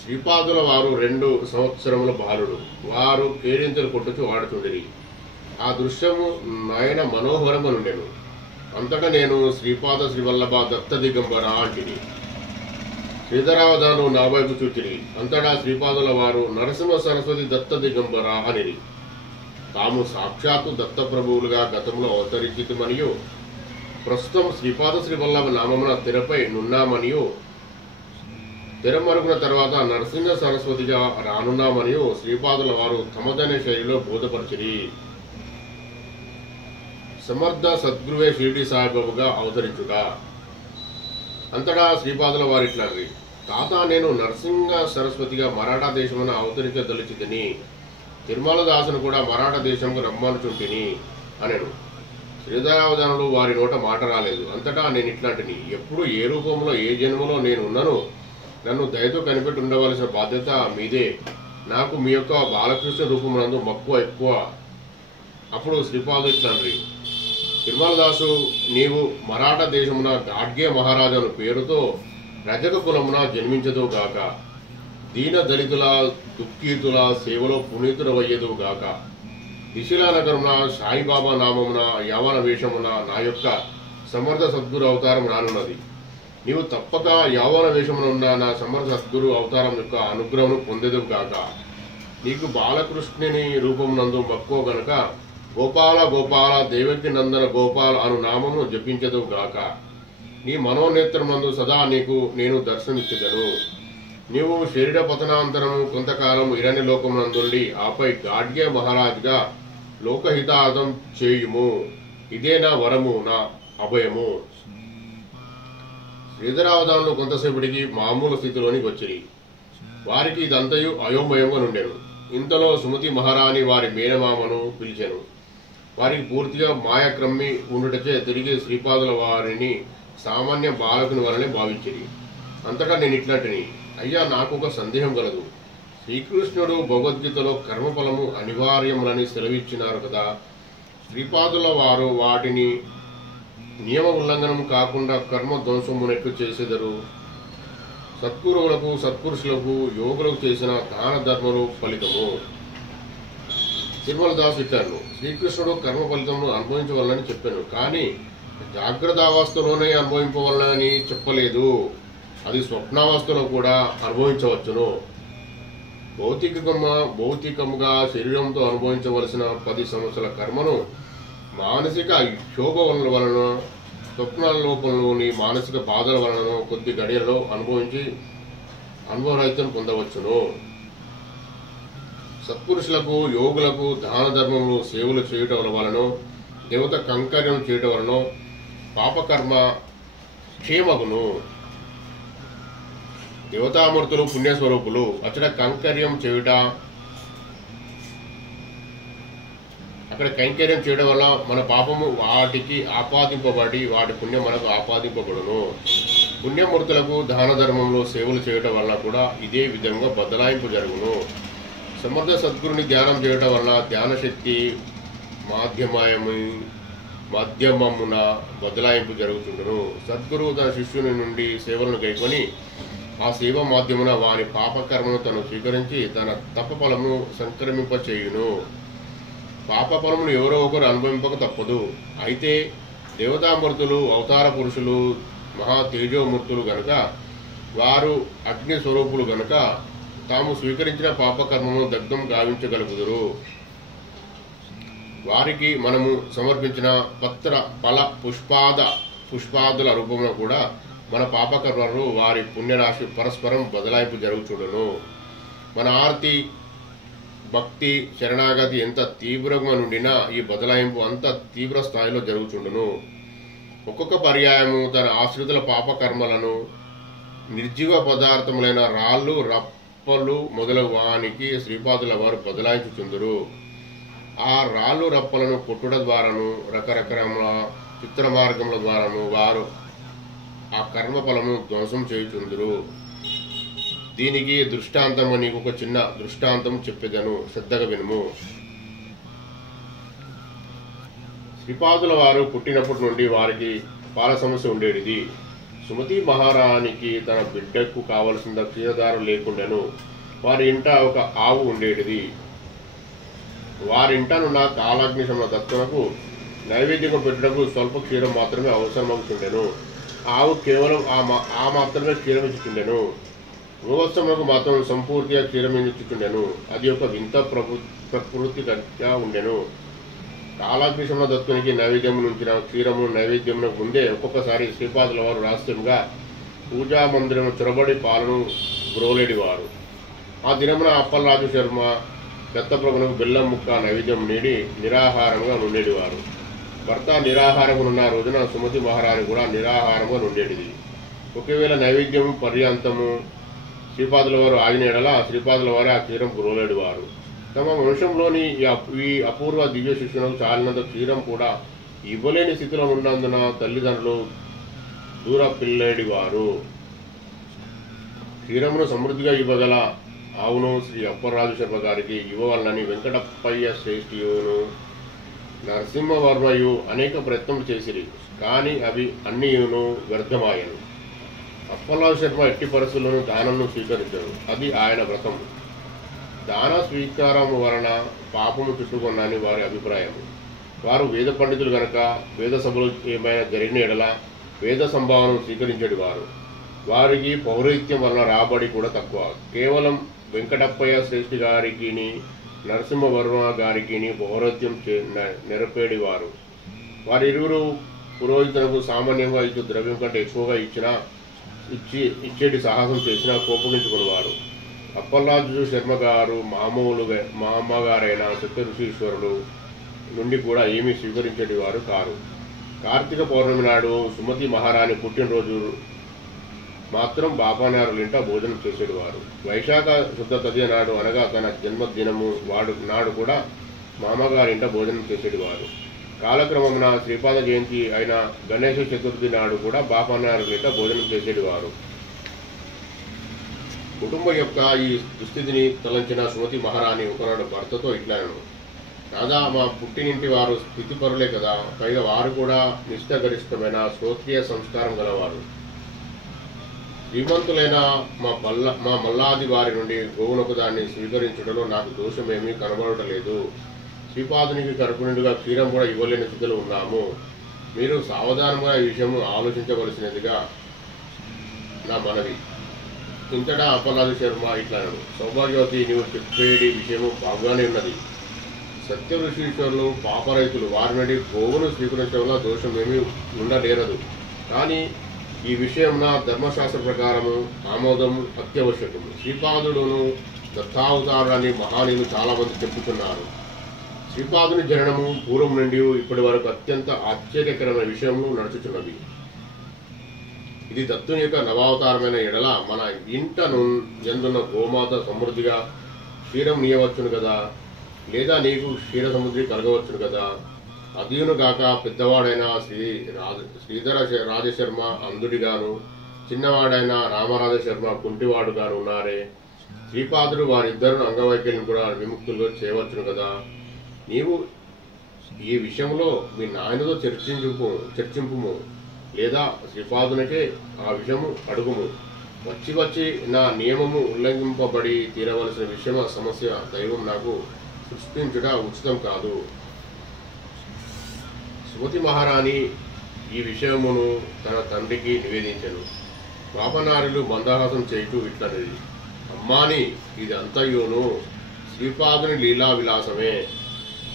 శ్రీపాదుల వారు 2 సంవత్సరముల బాలుడు. వారు కేరింతలు కొట్టుచు ఆడుచుండిరి. ఆ దృశ్యము నయన మనోహరమనుండెను. అంతటా నేను శ్రీపాద శ్రీవల్లభ దత్త దిగంబర అంటిని. శ్రీధరావధాను నా వైపు చూచిరి. అంతటా శ్రీపాదుల వారు నరసింహ సరస్వతి దత్త దిగంబర అనిరి. తాము సాక్షాత్తు దత్తప్రభువులుగా గతంలో అవతరించితమనియు ప్రస్తుతం శ్రీపాద శ్రీవల్లభ నామమున తెరపై నున్నామనియు తెరమరుగున తర్వాత నరసింహ సరస్వతిగా రానున్నామనియు శ్రీపాదుల వారు తమదైన శైలిలో బోధపరిచిరి. సమర్థ సద్గురువే షిరిడి సాయిబాబుగా అవతరించుట. అంతటా శ్రీపాదుల వారిట్లరి, తాత నేను నరసింహ సరస్వతిగా మరాఠా దేశమున అవతరించదలిచితిని. తిరుమలదాసును కూడా మరాఠా దేశంకు రమ్మనుచుంటిని అనెను. శ్రీధరావధానులు వారి నోట మాట రాలేదు. అంతటా నేను ఇట్లాంటిని, ఎప్పుడు ఏ రూపంలో ఏ జన్మలో నేను ఉన్నాను, నన్ను దయతో కనిపెట్టి ఉండవలసిన బాధ్యత మీదే. నాకు మీ యొక్క బాలకృష్ణ రూపమునందు మక్కువ ఎక్కువ. అప్పుడు శ్రీపాదు ఇట్లండ్రి, తిరుమలదాసు నీవు మరాఠా దేశమున గాడ్గే మహారాజు పేరుతో రజక కులమున జన్మించదు గాక. దీన దళితుల దుఃఖీతుల సేవలో పునీతుడవయ్యేదు గాక. దిశిలా నగరమున సాయిబాబా నామమున యవన వేషమున నా యొక్క సమర్థ సద్గురు అవతారం రానున్నది. నీవు తప్పక యవన వేషమున ఉన్న నా సమర్థ సద్గురు అవతారం యొక్క అనుగ్రహం పొందేదు గాక. నీకు బాలకృష్ణుని రూపమునందు మక్కువ గనుక గోపాల గోపాల దేవకి నందన గోపాల అను నామమును జపించదు గాక. నీ మనోనేత్రమందు సదా నీకు నేను దర్శనమిచ్చదను. నీవు శరీర పతనాంతరము కొంతకాలం ఇరణ్య లోకమునందుండి ఆపై గాడ్గే మహారాజుగా లోకహితార్థం చేయుము. ఇదే నా వరము, నా అభయము. శ్రీధరావధానులు కొంతసేపటికి మామూలు స్థితిలోనికి వచ్చిరి. వారికి ఇదంతయు అయోమయంగా నుండెను. ఇంతలో సుమతి మహారాణి వారి మేనమామను పిలిచెను. వారికి పూర్తిగా మాయ క్రమ్మి ఉండుటచే తిరిగి శ్రీపాదుల వారిని సామాన్య బాలకుని వలనే భావించిరి. అంతటా నేను ఇట్లాంటిని, అయ్యా నాకు ఒక సందేహం కలదు. శ్రీకృష్ణుడు భగవద్గీతలో కర్మఫలము అనివార్యములని సెలవిచ్చినారు కదా. శ్రీపాదుల వారు వాటిని నియమ ఉల్లంఘనం కాకుండా కర్మ ధ్వంసమునెట్లు చేసేదరు. సత్గురువులకు సత్పురుషులకు యోగులకు చేసిన దాన ధర్మలు ఫలితము. తిరుమలదాసు ఇచ్చాను, శ్రీకృష్ణుడు కర్మ ఫలితమును అనుభవించవలనని చెప్పాను. కానీ జాగ్రత్తావస్థలోనే అనుభవింపవలనని చెప్పలేదు. అది స్వప్నావస్థలో కూడా అనుభవించవచ్చును. భౌతికముగా శరీరంతో అనుభవించవలసిన 10 సంవత్సరాల కర్మను మానసిక క్షోభ వలన స్వప్నాల లోపంలోని మానసిక బాధల వలన కొద్ది గడియలో అనుభవరహితం పొందవచ్చును. సత్పురుషులకు యోగులకు దాన ధర్మములు సేవలు చేయటం వలన దేవత కంకర్యం చేయటం వలన పాపకర్మ క్షేమగును. దేవతామూర్తులు పుణ్యస్వరూపులు అక్కడ కైంకర్యం చేయడం వల్ల మన పాపము వాటికి ఆపాదింపబడి వాటి పుణ్యం మనకు ఆపాదింపబడును. పుణ్యమూర్తులకు దాన ధర్మంలో సేవలు చేయటం వల్ల కూడా ఇదే విధంగా బదలాయింపు జరుగును. సమర్థ సద్గురుని ధ్యానం చేయటం వల్ల ధ్యాన శక్తి మాధ్యమమున బదలాయింపు జరుగుతుండను. సద్గురువు తన శిష్యుని నుండి సేవలను గైకొని ఆ సేవ మాధ్యమున వాని పాపకర్మను తను స్వీకరించి తన తపఫలమును సంక్రమింపచేయును. పాపఫలమును ఎవరో ఒకరు అనుభవింపక తప్పదు. అయితే దేవతామూర్తులు, అవతార పురుషులు, మహా తేజోమూర్తులు గనుక, వారు అగ్ని స్వరూపులు గనుక తాము స్వీకరించిన పాపకర్మను దగ్ధం గావించగలుగుదురు. వారికి మనము సమర్పించిన పత్ర ఫల పుష్పాదుల రూపంలో కూడా మన పాపకర్మలు వారి పుణ్యరాశి పరస్పరం బదలాయింపు జరుగుచుండును. మన ఆర్తి, భక్తి, శరణాగతి ఎంత తీవ్రంగా నుండినా ఈ బదలాయింపు అంత తీవ్ర స్థాయిలో జరుగుచుండును. ఒక్కొక్క పర్యాయము తన ఆశ్రితుల పాపకర్మలను నిర్జీవ పదార్థములైన రాళ్ళు, రప్పలు మొదలగు వానికి శ్రీపాదుల వారు బదలాయించుచుందురు. ఆ రాళ్ళు, రప్పలను కొట్టుడ ద్వారాను రకరకాల చిత్ర మార్గముల ద్వారాను వారు ఆ కర్మఫలము ధ్వంసం చేయుచుందురు. దీనికి దృష్టాంతము నీకు ఒక చిన్న దృష్టాంతం చెప్పేదను, శ్రద్ధగా వినుము. శ్రీపాదుల వారు పుట్టినప్పటి నుండి వారికి పాల సమస్య ఉండేది. సుమతి మహారాణికి తన బిడ్డకు కావలసిన క్షీరధారం లేకుండాను. వారి ఇంట ఒక ఆవు ఉండేది. వారింటనున్న కాలాగ్నిశమ దత్తునకు నైవేద్యం పెట్టుటకు స్వల్ప క్షీరం మాత్రమే అవసరమవుతుండెను. ఆవు కేవలం ఆ మాత్రమే క్షీరం ఇచ్చుచుండెను. గోవత్సములకు మాత్రం సంపూర్తిగా క్షీరం ఇచ్చుచుండెను. అది ఒక వింత ప్రకృతిగా ఉండెను. కాలాగ్నిశమ దత్తునికి నైవేద్యం నుంచిన క్షీరము నైవేద్యమునకు ముందే ఒక్కొక్కసారి శ్రీపాదుల వారు రహస్యంగా పూజా మందిరం చొరబడి పాలను గ్రోలేడివారు. ఆ దినమున అప్పలరాజు శర్మ దత్తప్రభునకు బెల్లం ముక్క నైవేద్యం నీడి నిరాహారంగా నుండేటివారు. భర్త నిరాహారంగా ఉన్న రోజున సుమతి మహారాణి కూడా నిరాహారంగా నుండేటిది. ఒకవేళ నైవేద్యము పర్యాంతము శ్రీపాదుల వారు ఆగిన ఎడల శ్రీపాదుల వారు ఆ క్షీరం గ్రోలేడివారు. తమ వంశంలోని ఈ అపూర్వ దివ్య శిష్యులకు చాలినంత క్షీరం కూడా ఇవ్వలేని స్థితిలో ఉన్నందున తల్లిదండ్రులు దూర పిల్లేడివారు. క్షీరమును సమృద్ధిగా ఇవ్వగల ఆవును శ్రీ అప్పలరాజు శర్మ గారికి ఇవ్వవాలని వెంకటప్పయ్య శ్రేష్ఠియును నరసింహవర్మయు అనేక ప్రయత్నలు చేసిరి. కానీ అవి అన్నీయును వ్యర్థమాయను. అప్పలరాజు శర్మ ఎట్టి పరిస్థితులను దానంను స్వీకరించారు. అది ఆయన వ్రతం. దాన స్వీకారము వలన పాపము చుట్టుకొన్నని వారి అభిప్రాయం. వారు వేద పండితులు గనక వేద సభలు ఏమైనా జరిగిన ఎడల వేద సంభావనను స్వీకరించేది వారు. వారికి పౌరోహిత్యం వలన రాబడి కూడా తక్కువ. కేవలం వెంకటప్పయ్య శ్రేష్ఠి గారికి, నరసింహవర్మ గారికి పౌరోహిత్యం నెరపేడివారు. వారిరువురు పురోహితులకు సామాన్యంగా ఇచ్చే ద్రవ్యం కంటే ఎక్కువగా ఇచ్చేటి సాహసం చేసినా కోపగించుకునేవారు. అప్పలరాజు శర్మ గారు మా అమ్మగారైన సత్య ఋషీశ్వరులు నుండి కూడా ఏమీ స్వీకరించేటి వారు కారు. కార్తీక పౌర్ణమి నాడు సుమతి మహారాణి పుట్టినరోజు మాత్రం బాపానారులింట భోజనం చేసేటివారు. వైశాఖ శుద్ధ తదియ నాడు అనగా తన జన్మదినము నాడు కూడా మామగారింట భోజనం చేసేటివారు. కాలక్రమమున శ్రీపాద జయంతి అయిన గణేశ చతుర్థి నాడు కూడా బాపానారులింట భోజనం చేసేటివారు. కుటుంబం యొక్క ఈ దుస్థితిని తలంచిన సుమతి మహారాణి ఒకనాడు భర్తతో ఇట్లాను, రాజా, మా పుట్టినింటి వారు స్థితిపరులే కదా, పైగా వారు కూడా నిష్ఠగరిష్టమైన శ్రోత్రియ సంస్కారం గలవారు. శ్రీమంతులైన మా మల్లాది వారి నుండి గోవునొక దాన్ని స్వీకరించడంలో నాకు దోషమేమీ కనబడటలేదు. శ్రీపాదునికి కడుపునిండుగా క్షీరం కూడా ఇవ్వలేని స్థితిలో ఉన్నాము. మీరు సావధానంగా ఈ విషయం ఆలోచించవలసినదిగా నా మనవి. ఇంతటా అప్పలరాజు శర్మ ఇట్లాను, సౌభాగ్యవతి, నీవు చెప్పేడి విషయము బాగానే ఉన్నది. సత్య ఋషీశ్వరులు పాపరైతులు, వారి నుండి గోవును స్వీకరించడంలో దోషం ఏమీ ఉండనేరదు. కానీ ఈ విషయంన ధర్మశాస్త్ర ప్రకారము ఆమోదం అత్యవశ్యకము. శ్రీపాదుడును దత్తావతారాన్ని మహానీయులు చాలామంది చెప్పుతున్నారు. శ్రీపాదుని జననము పూర్వం నుండి ఇప్పటి వరకు అత్యంత ఆశ్చర్యకరమైన విషయము నడుచుచున్నది. ఇది దత్తుని యొక్క నవావతారమైన ఎడల మన ఇంటను ఎందున్న గోమాత సమృద్ధిగా క్షీరం నీయవచ్చును కదా, లేదా నీకు క్షీర సముద్రి కలగవచ్చును కదా. అదియును గాక పెద్దవాడైన శ్రీధర రాజశర్మ అంధుడిగాను, చిన్నవాడైన రామరాజ శర్మ కుంటివాడుగాను ఉన్నారే. శ్రీపాదుడు వారిద్దరు అంగవైకల్యం కూడా విముక్తులు చేయవచ్చును కదా. నీవు ఈ విషయంలో మీ నాయనతో చర్చింపుము, లేదా శ్రీపాదునికే ఆ విషయము అడుగుము. వచ్చి వచ్చి నా నియమము ఉల్లంఘింపబడి తీరవలసిన విషమ సమస్య దైవం నాకు సృష్టించుట ఉచితం కాదు. సుమతి మహారాణి ఈ విషయమును తన తండ్రికి నివేదించెను. పాపనారులు మందహాసం చేయుచు ఇట్లనిది, అమ్మాని ఇది అంతయును శ్రీపాదుని లీలా విలాసమే.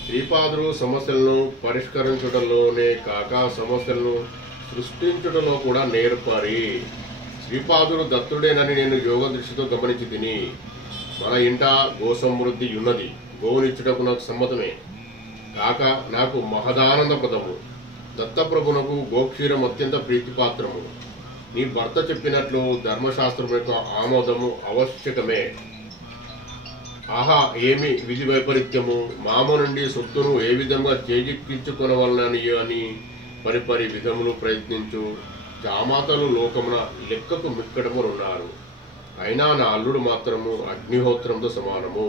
శ్రీపాదుడు సమస్యలను పరిష్కరించుటలోనే కాక సమస్యలను సృష్టించుటలో కూడా నేర్పరి. శ్రీపాదుడు దత్తుడేనని నేను యోగ దృష్టితో గమనించి తిని. మన ఇంట గోసమృద్ధి ఉన్నది, గోవునిచ్చుటకు నాకు సమ్మతమే కాక నాకు మహదానందప్రదము. దత్తప్రభునకు గోక్షీరం అత్యంత ప్రీతిపాత్రము. నీ భర్త చెప్పినట్లు ధర్మశాస్త్రం యొక్క ఆమోదము ఆవశ్యకమే. ఆహా, ఏమి విధి వైపరీత్యము! మామ నుండి సొత్తును ఏ విధంగా చేజిక్కించుకొనవలనని అని పరిపరి విధములు ప్రయత్నించు జామాతలు లోకమున లెక్కకు మిక్కడమునున్నారు. అయినా నా అల్లుడు మాత్రము అగ్నిహోత్రంతో సమానము.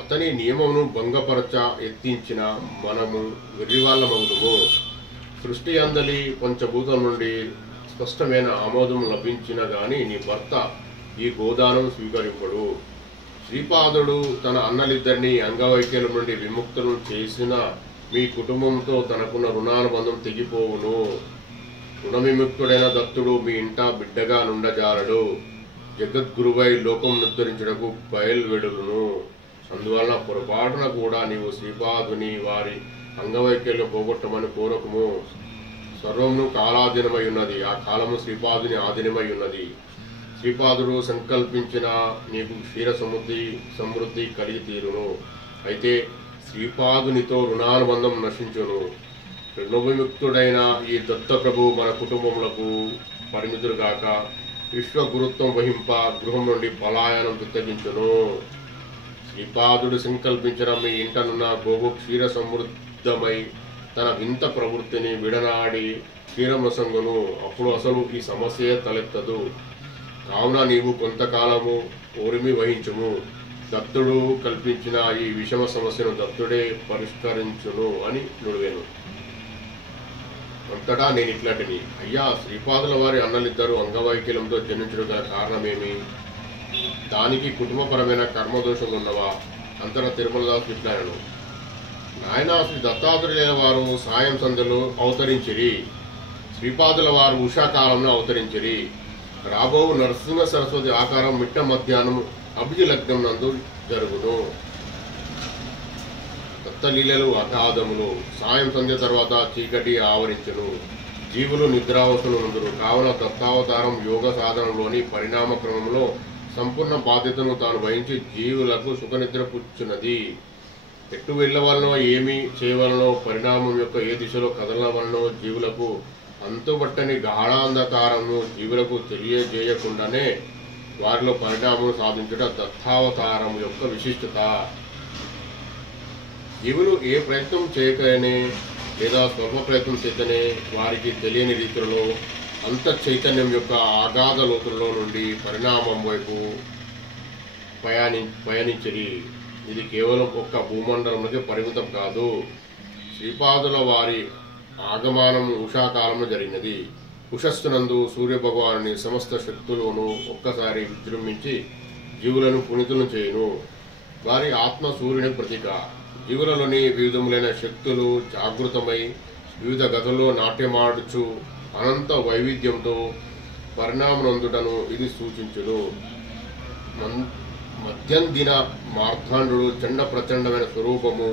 అతని నియమమును భంగపరచ ఎత్తించిన మనము వెర్రివాళ్ళమగుదుము. సృష్టి అందలి పంచభూతం నుండి స్పష్టమైన ఆమోదం లభించిన గాని నీ భర్త ఈ గోదానం స్వీకరింపడు. శ్రీపాదుడు తన అన్నలిద్దరినీ అంగవైకల్యం నుండి విముక్తులను చేసిన మీ కుటుంబంతో తనకున్న రుణానుబంధం తెగిపోవును. రుణవిముక్తుడైన దత్తుడు మీ ఇంట బిడ్డగా నుండజాలడు. జగద్గురువై లోకం నిర్ధరించుటకు బయలువెడును. అందువలన పొరపాటున కూడా నీవు శ్రీపాదుని వారి అంగవైకల్యం పోగొట్టమని కోరకుము. సర్వమును కాలాధీనమై ఉన్నది, ఆ కాలము శ్రీపాదుని ఆధీనమై ఉన్నది. శ్రీపాదుడు సంకల్పించిన నీకు క్షీర సమృద్ధి కలిగి తీరును. అయితే శ్రీపాదునితో రుణానుబంధం నశించును. రుణవిముక్తుడైన ఈ దత్తప్రభు మన కుటుంబములకు పరిమితులుగాక విశ్వగురుత్వం వహింప గృహం నుండి పలాయనం చిత్తగించును. శ్రీపాదుడు సంకల్పించిన మీ ఇంటనున్న గోవు క్షీర సమృద్ధమై తన వింత ప్రవృత్తిని విడనాడి క్షీరమసంగును. అప్పుడు అసలు ఈ సమస్యే తలెత్తదు. కావున నీవు కొంతకాలము ఓరిమి వహించుము. దత్తుడు కల్పించిన ఈ విషమ సమస్యను దత్తుడే పరిష్కరించును అని నుడివేను. అంతటా నేను ఇట్లాంటిని, అయ్యా, శ్రీపాదుల వారి అన్నలిద్దరూ అంగవైకల్యంతో జన్మించడం గల కారణమేమి? దానికి కుటుంబపరమైన కర్మదోషములు ఉన్నవా? అంతటా తిరుమలదాసు ఇట్లాను, నాయన, శ్రీ దత్తాత్రేయుల వారు సాయం సంధ్యలో అవతరించిరి. శ్రీపాదుల వారు ఉషాకాలంలో అవతరించిరి. రాబో నరసింహ సరస్వతి ఆకారం మిట్ట మధ్యాహ్నం అభిజి లగ్నం నందు జరుగును. దత్తలీలలు అగాధములు. సాయం సంధ్య తర్వాత చీకటి ఆవరించును. జీవులు నిద్రావస్థలు నందురు. కావున దత్తావతారం యోగ సాధనలోని పరిణామ క్రమంలో సంపూర్ణ బాధ్యతను తాను వహించి జీవులకు సుఖనిద్ర పుచ్చున్నది. ఎటు వెళ్ళవలనో, ఏమి చేయవలనో, పరిణామం యొక్క ఏ దిశలో కదలవలనో జీవులకు అంతుబట్టని గాఢాంధకారము జీవులకు తెలియజేయకుండానే వారిలో పరిణామం సాధించుట దత్తావతారం యొక్క విశిష్టత. జీవులు ఏ ప్రయత్నం చేయకనే లేదా స్వల్ప ప్రయత్నం చేతనే వారికి తెలియని రీతిలో అంత చైతన్యం యొక్క ఆగాధ లోతుల్లో నుండి పరిణామం వైపు పయనించిరి. ఇది కేవలం ఒక్క భూమండలంలోకి పరిమితం కాదు. శ్రీపాదుల వారి ఆగమనం ఉషాకాలంలో జరిగినది. ఉషస్సునందు సూర్యభగవానుని సమస్త శక్తులను ఒక్కసారి విజృంభించి జీవులను పునీతులను చేయును. వారి ఆత్మ సూర్యుని ప్రతీక. జీవులలోని వివిధములైన శక్తులు జాగృతమై వివిధ గదుల్లో నాట్యమాడుచు అనంత వైవిధ్యంతో పరిణామనందుటను ఇది సూచించును. మధ్యందిన మార్తాండు చండ ప్రచండమైన స్వరూపము.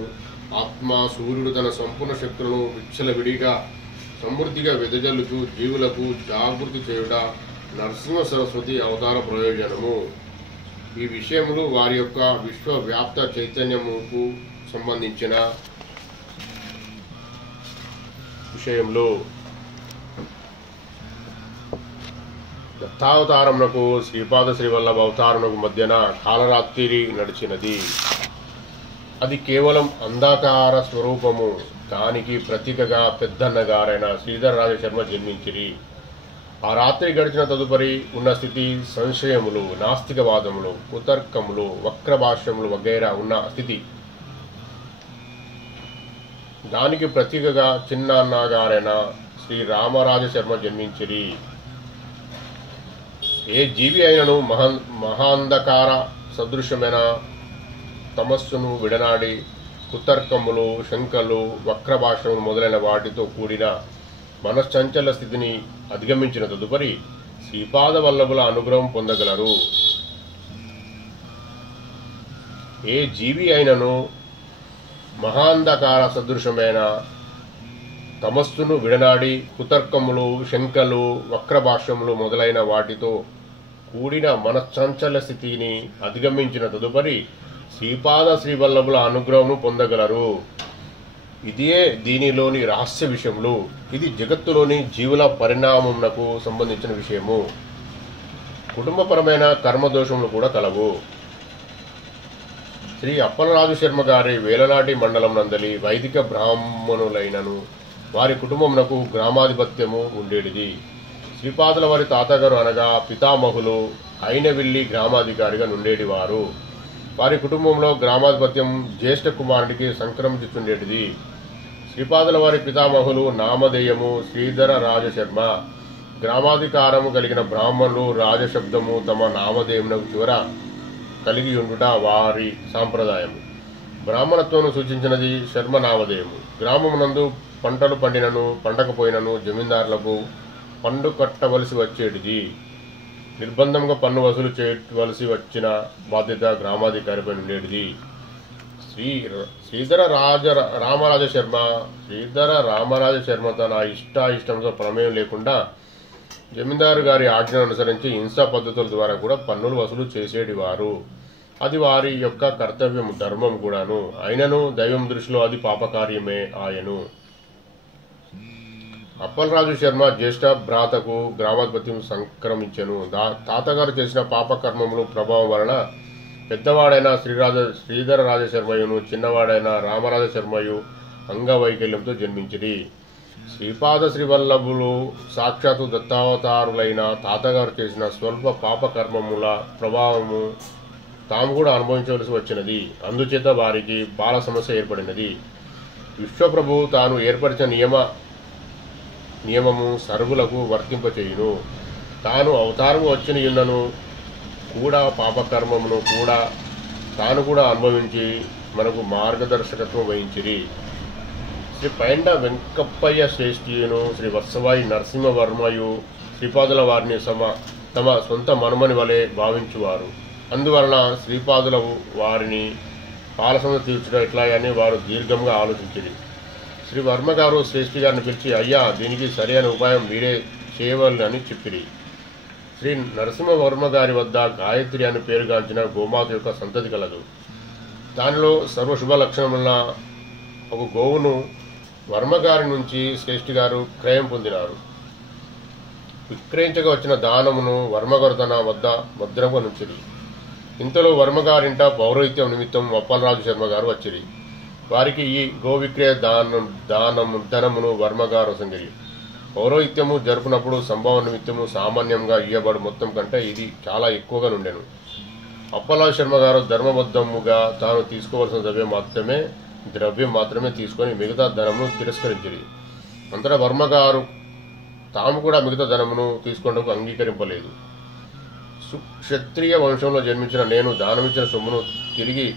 ఆత్మ సూర్యుడు తన సంపూర్ణ శక్తులను విచ్చలవిడిగా సమృద్ధిగా వెదజల్లుచు జీవులకు జాగృతి చేయుట నరసింహ సరస్వతి అవతార ప్రయోజనము. ఈ విషయములు వారి యొక్క విశ్వవ్యాప్త చైతన్యముకు సంబంధించిన విషయంలో దత్తావతారమునకు శ్రీపాద శ్రీవల్లభ అవతారమునకు మధ్యన కాలరాత్రి నడిచినది. అది కేవలం అంధకార స్వరూపము. దానికి ప్రతీకగా పెద్దన్నగారైన శ్రీధర్ రాజశర్మ జన్మించిరి. ఆ రాత్రి గడిచిన తదుపరి ఉన్న స్థితి సంశయములు, నాస్తికవాదములు, కుతర్కములు, వక్రభాష్యములు వగైరా ఉన్న స్థితి. దానికి ప్రతీకగా చిన్న అన్నగారైన శ్రీ రామరాజశర్మ జన్మించిరి. ఏ జీవి అయినను మహాంధకార సదృశ్యమైన తమస్సును విడనాడి కుతర్కములు, శంకలు, వక్రభాషములు మొదలైన వాటితో కూడిన మనశ్చంచల స్థితిని అధిగమించిన తదుపరి శ్రీపాద వల్లభుల అనుగ్రహం పొందగలరు. ఏ జీవి అయినను మహాంధకార సదృశమైన తమస్సును విడనాడి కుతర్కములు, శంకలు, వక్రభాష్యములు మొదలైన వాటితో కూడిన మనశ్చంచల స్థితిని అధిగమించిన తదుపరి శ్రీపాద శ్రీవల్లభుల అనుగ్రహము పొందగలరు. ఇదే దీనిలోని రహస్య విషయములు. ఇది జగత్తులోని జీవుల పరిణామమునకు సంబంధించిన విషయము. కుటుంబపరమైన కర్మదోషములు కూడా కలవు. శ్రీ అప్పలరాజు శర్మ గారి వేలనాటి మండలం నందలి వైదిక బ్రాహ్మణులైనను వారి కుటుంబమునకు గ్రామాధిపత్యము ఉండేటిది. శ్రీపాదుల వారి తాతగారు అనగా పితామహులు అయినవిల్లి గ్రామాధికారిగా నుండేటివారు. వారి కుటుంబంలో గ్రామాధిపత్యం జ్యేష్ఠ కుమారుడికి సంక్రమించుచుండేటిది. శ్రీపాదుల వారి పితామహులు నామధేయము శ్రీధర రాజశర్మ. గ్రామాధికారము కలిగిన బ్రాహ్మణులు రాజశబ్దము తమ నామధేయమునకు చివర కలిగి ఉండుట వారి సాంప్రదాయము. బ్రాహ్మణత్వమును సూచించినది శర్మ నామధేయము. గ్రామమునందు పంటలు పండినను పండకపోయినను జమీందారులకు పన్ను కట్టవలసి వచ్చేటిది. నిర్బంధంగా పన్ను వసూలు చేయవలసి వచ్చిన బాధ్యత గ్రామాధికారిపై ఉండేటిది. శ్రీధర రామరాజ శర్మ తన ఇష్టాయిష్టంతో ప్రమేయం లేకుండా జమీందారు గారి ఆజ్ఞను అనుసరించి హింసా పద్ధతుల ద్వారా కూడా పన్నులు వసూలు చేసేటివారు. అది వారి యొక్క కర్తవ్యం, ధర్మం కూడాను. అయినను దైవం దృష్టిలో అది పాపకార్యమే ఆయను. అప్పలరాజు శర్మ జ్యేష్ఠ భ్రాతకు గ్రామాధిపత్యం సంక్రమించెను. తాతగారు చేసిన పాపకర్మములు ప్రభావం వలన పెద్దవాడైన శ్రీధర రాజశర్మయును చిన్నవాడైన రామరాజ శర్మయు అంగవైకల్యంతో జన్మించిరి. శ్రీపాద శ్రీవల్లభులు సాక్షాత్తు దత్తావతారులైన తాతగారు చేసిన స్వల్ప పాపకర్మముల ప్రభావము తాము కూడా అనుభవించవలసి వచ్చినది. అందుచేత వారికి బాల సమస్య ఏర్పడినది. విశ్వప్రభువు తాను ఏర్పరిచిన నియమము సర్వులకు వర్తింపచేయును. తాను అవతారము వచ్చిన యున్నను కూడా పాపకర్మమును కూడా తాను కూడా అనుభవించి మనకు మార్గదర్శకత్వం వహించిరి. శ్రీ పైండ వెంకప్పయ్య శ్రేష్ఠియును శ్రీ వత్సవాయి నరసింహవర్మయు శ్రీపాదుల వారిని తమ సొంత మనుమని వలె భావించువారు. అందువలన శ్రీపాదుల వారిని పాలసమ తీర్చడం ఎట్లా అని వారు దీర్ఘంగా ఆలోచించిరి. శ్రీ వర్మ గారు శ్రేష్ఠి గారిని పిలిచి, అయ్యా, దీనికి సరైన ఉపాయం మీరే చేయవాలని చెప్పిరి. శ్రీ నరసింహవర్మ గారి వద్ద గాయత్రి అని పేరుగాంచిన గోమాత యొక్క సంతతి కలదు. దానిలో సర్వశుభ లక్షణమున్న ఒక గోవును వర్మగారి నుంచి శ్రేష్ఠి గారు క్రయం పొందినారు. విక్రయించగా వచ్చిన దానమును వర్మగారు తన వద్ద భద్రంగా నుంచిరి. ఇంతలో వర్మగారింట పౌరోహిత్యం నిమిత్తం అప్పలరాజు శర్మ గారు వచ్చిరి. వారికి ఈ గో విక్రయ ధనమును వర్మగారు సంగిరి. పౌరోహిత్యము జరుపునప్పుడు సంభావన నిమిత్తము సామాన్యంగా ఇయ్యబడు మొత్తం కంటే ఇది చాలా ఎక్కువగా నుండెను. అప్పలరాజు శర్మ గారు ధర్మబద్ధముగా తాను తీసుకోవాల్సిన ద్రవ్యం మాత్రమే తీసుకొని మిగతా ధనమును తిరస్కరించిరి. అంతటా వర్మగారు తాము కూడా మిగతా ధనమును తీసుకునేందుకు అంగీకరింపలేదు. క్షత్రియ వంశంలో జన్మించిన నేను దానమిచ్చిన సొమ్మును తిరిగి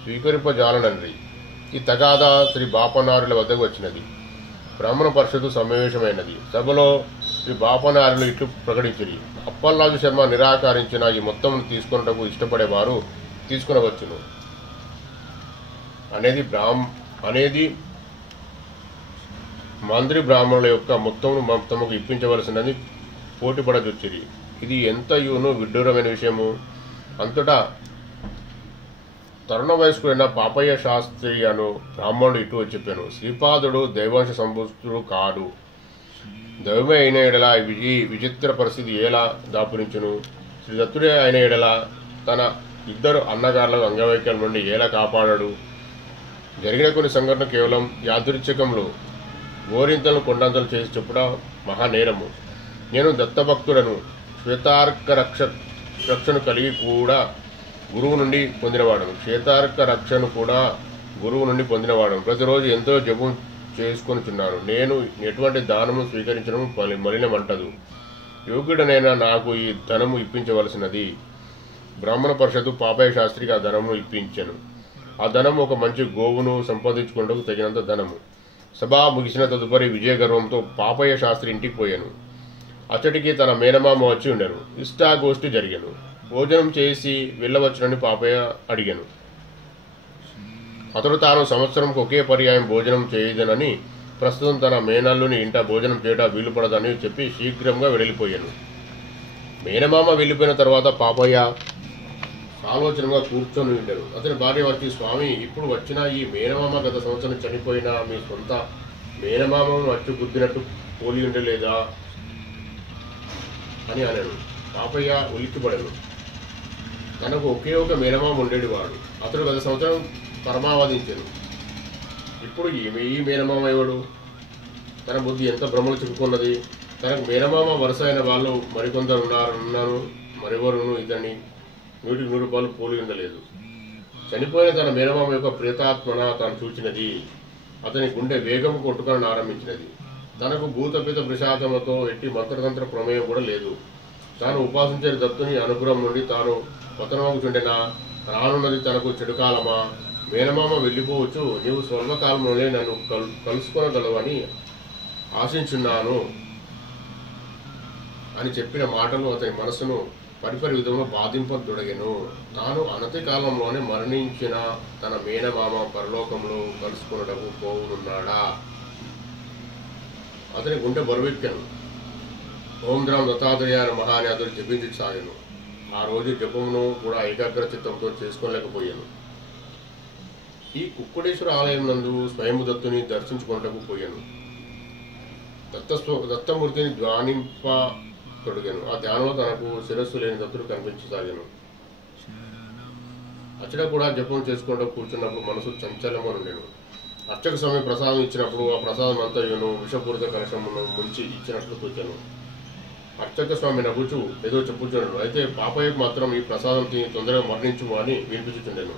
స్వీకరింపజాలనండి. ఈ తగాదా శ్రీ బాపనారుల వద్దకు వచ్చినది. బ్రాహ్మణ పరిషత్తు సమావేశమైనది. సభలో శ్రీ బాపనారులు ఇట్లు ప్రకటించిరి, అప్పలరాజు శర్మ నిరాకరించిన ఈ మొత్తం తీసుకున్నటకు ఇష్టపడేవారు తీసుకునవచ్చును అనేది మంత్రి బ్రాహ్మణుల యొక్క మొత్తమును తమకు ఇప్పించవలసినది పోటీపడజొచ్చిరి. ఇది ఎంతయును విడ్డూరమైన విషయము. అంతటా తరుణ వయస్కుడైన పాపయ్య శాస్త్రి అను బ్రాహ్మణుడు ఇటు చెప్పాను, శ్రీపాదుడు దైవాంశ సంభూతుడు కాడు. దైవమే అయిన ఎడల ఈ విచిత్ర పరిస్థితి ఎలా దాపురించును? శ్రీ దత్తుడే అయిన ఎడల తన ఇద్దరు అన్నగారులకు అంగవైకల్యం నుండి ఎలా కాపాడాడు? జరిగిన కొన్ని సంఘటనలు కేవలం యాదృచ్ఛికములు. గోరింతలను కొండంతలు చేసి చెప్పడం మహానేరము. నేను దత్తభక్తుడను. శ్వేతార్క రక్షను కలిగి కూడా గురువు నుండి పొందినవాడను. ప్రతిరోజు ఎంతో జపం చేసుకొనిచున్నాను. నేను ఎటువంటి దానము స్వీకరించడం మలినమంటదు. యోగ్యుడనైనా నాకు ఈ ధనము ఇప్పించవలసినది. బ్రాహ్మణ పరిషత్తు పాపయ్య శాస్త్రికి ఆ ధనమును ఇప్పించెను. ఆ ధనము ఒక మంచి గోవును సంపాదించుకుంటూ తగినంత ధనము. సభ ముగిసిన తదుపరి విజయగర్వంతో పాపయ్య శాస్త్రి ఇంటికి పోయాను. అచ్చటికి తన మేనమామ వచ్చి ఉండెను. ఇష్టాగోష్ఠి జరిగాను. భోజనం చేసి వెళ్ళవచ్చునని పాపయ్య అడిగాను. అతడు తాను సంవత్సరంకు ఒకే పర్యాయం భోజనం చేయదనని, ప్రస్తుతం తన మేనల్లుని ఇంట భోజనం చేయట వీలుపడదని చెప్పి శీఘ్రంగా వెళ్ళిపోయాను. మేనమామ వెళ్ళిపోయిన తర్వాత పాపయ్య ఆలోచనగా కూర్చొని ఉంటాడు. అతని భార్య వచ్చి, స్వామి, ఇప్పుడు వచ్చిన ఈ మేనమామ గత సంవత్సరం చనిపోయిన మీ సొంత మేనమామను వచ్చి గుద్దినట్టు పోలి ఉండలేదా అని అన్నాడు. పాపయ్య ఉలిక్కిపడాడు. తనకు ఒకే ఒక మేనమామ ఉండేవాడు. అతడు గత సంవత్సరం పరమావధించాను. ఇప్పుడు ఈ మేనమామ ఎవడు? తన బుద్ధి ఎంత భ్రమలు చిక్కుకున్నది. తనకు మేనమామ వరుస అయిన వాళ్ళు మరికొందరు ఉన్నాను, మరెవరును ఇతన్ని 100 పోలి ఉండలేదు. చనిపోయిన తన మేనమామ యొక్క ప్రేతాత్మన తాను చూచినది. అతని గుండె వేగం కొట్టుకొని ఆరంభించినది. తనకు భూతపిత ప్రసాదముతో ఎట్టి మంత్రతంత్ర ప్రమేయం కూడా లేదు. తాను ఉపాసించే దత్తుని అనుగ్రహం నుండి తాను పతనమవుతుండేనా? రానున్నది తనకు చెడుకాలమా? మేనమామ వెళ్ళిపోవచ్చు, నీవు స్వర్గకాలంలోనే నన్ను కలుసుకొనగలవని ఆశించున్నాను అని చెప్పిన మాటలు అతని మనసును పరిపరి విధంలో బాధింపదొడగెను. తాను అనతి కాలంలోనే మరణించిన తన మేనమామ పరలోకంలో కలుసుకున్నటకు పోవునున్నాడా? అతని గుండె బరువెక్కాను. ఓం ద్రాం దత్తాత్రేయ నమః అని అతడు జపించి సాగాను. ఆ రోజు జపమును కూడా ఏకాగ్ర చిత్తంతో చేసుకోలేకపోయాను. ఈ కుక్కుడేశ్వర ఆలయం నందు స్వయంభు దత్తుని దర్శించుకున్నటకు పోయాను. దత్తమూర్తిని ధ్యానింపతొడిగాను. ఆ ధ్యానంలో తనకు శిరస్సు లేని దత్తుడు కనిపించసాగాను. అచ్చట కూడా జపం చేసుకుంటూ కూర్చున్నప్పుడు మనసు చంచలంగా ఉండేను. అర్చక స్వామి ప్రసాదం ఇచ్చినప్పుడు ఆ ప్రసాదం అంతయును విషపూరిత కలశమును ముంచి ఇచ్చినట్లు తోచాను. అర్చక స్వామి నవ్వుచు ఏదో చెప్పుచున్నాడు. అయితే పాపయ్యకు మాత్రం ఈ ప్రసాదం తిని తొందరగా మరణించుము అని వినిపించుచుండెను.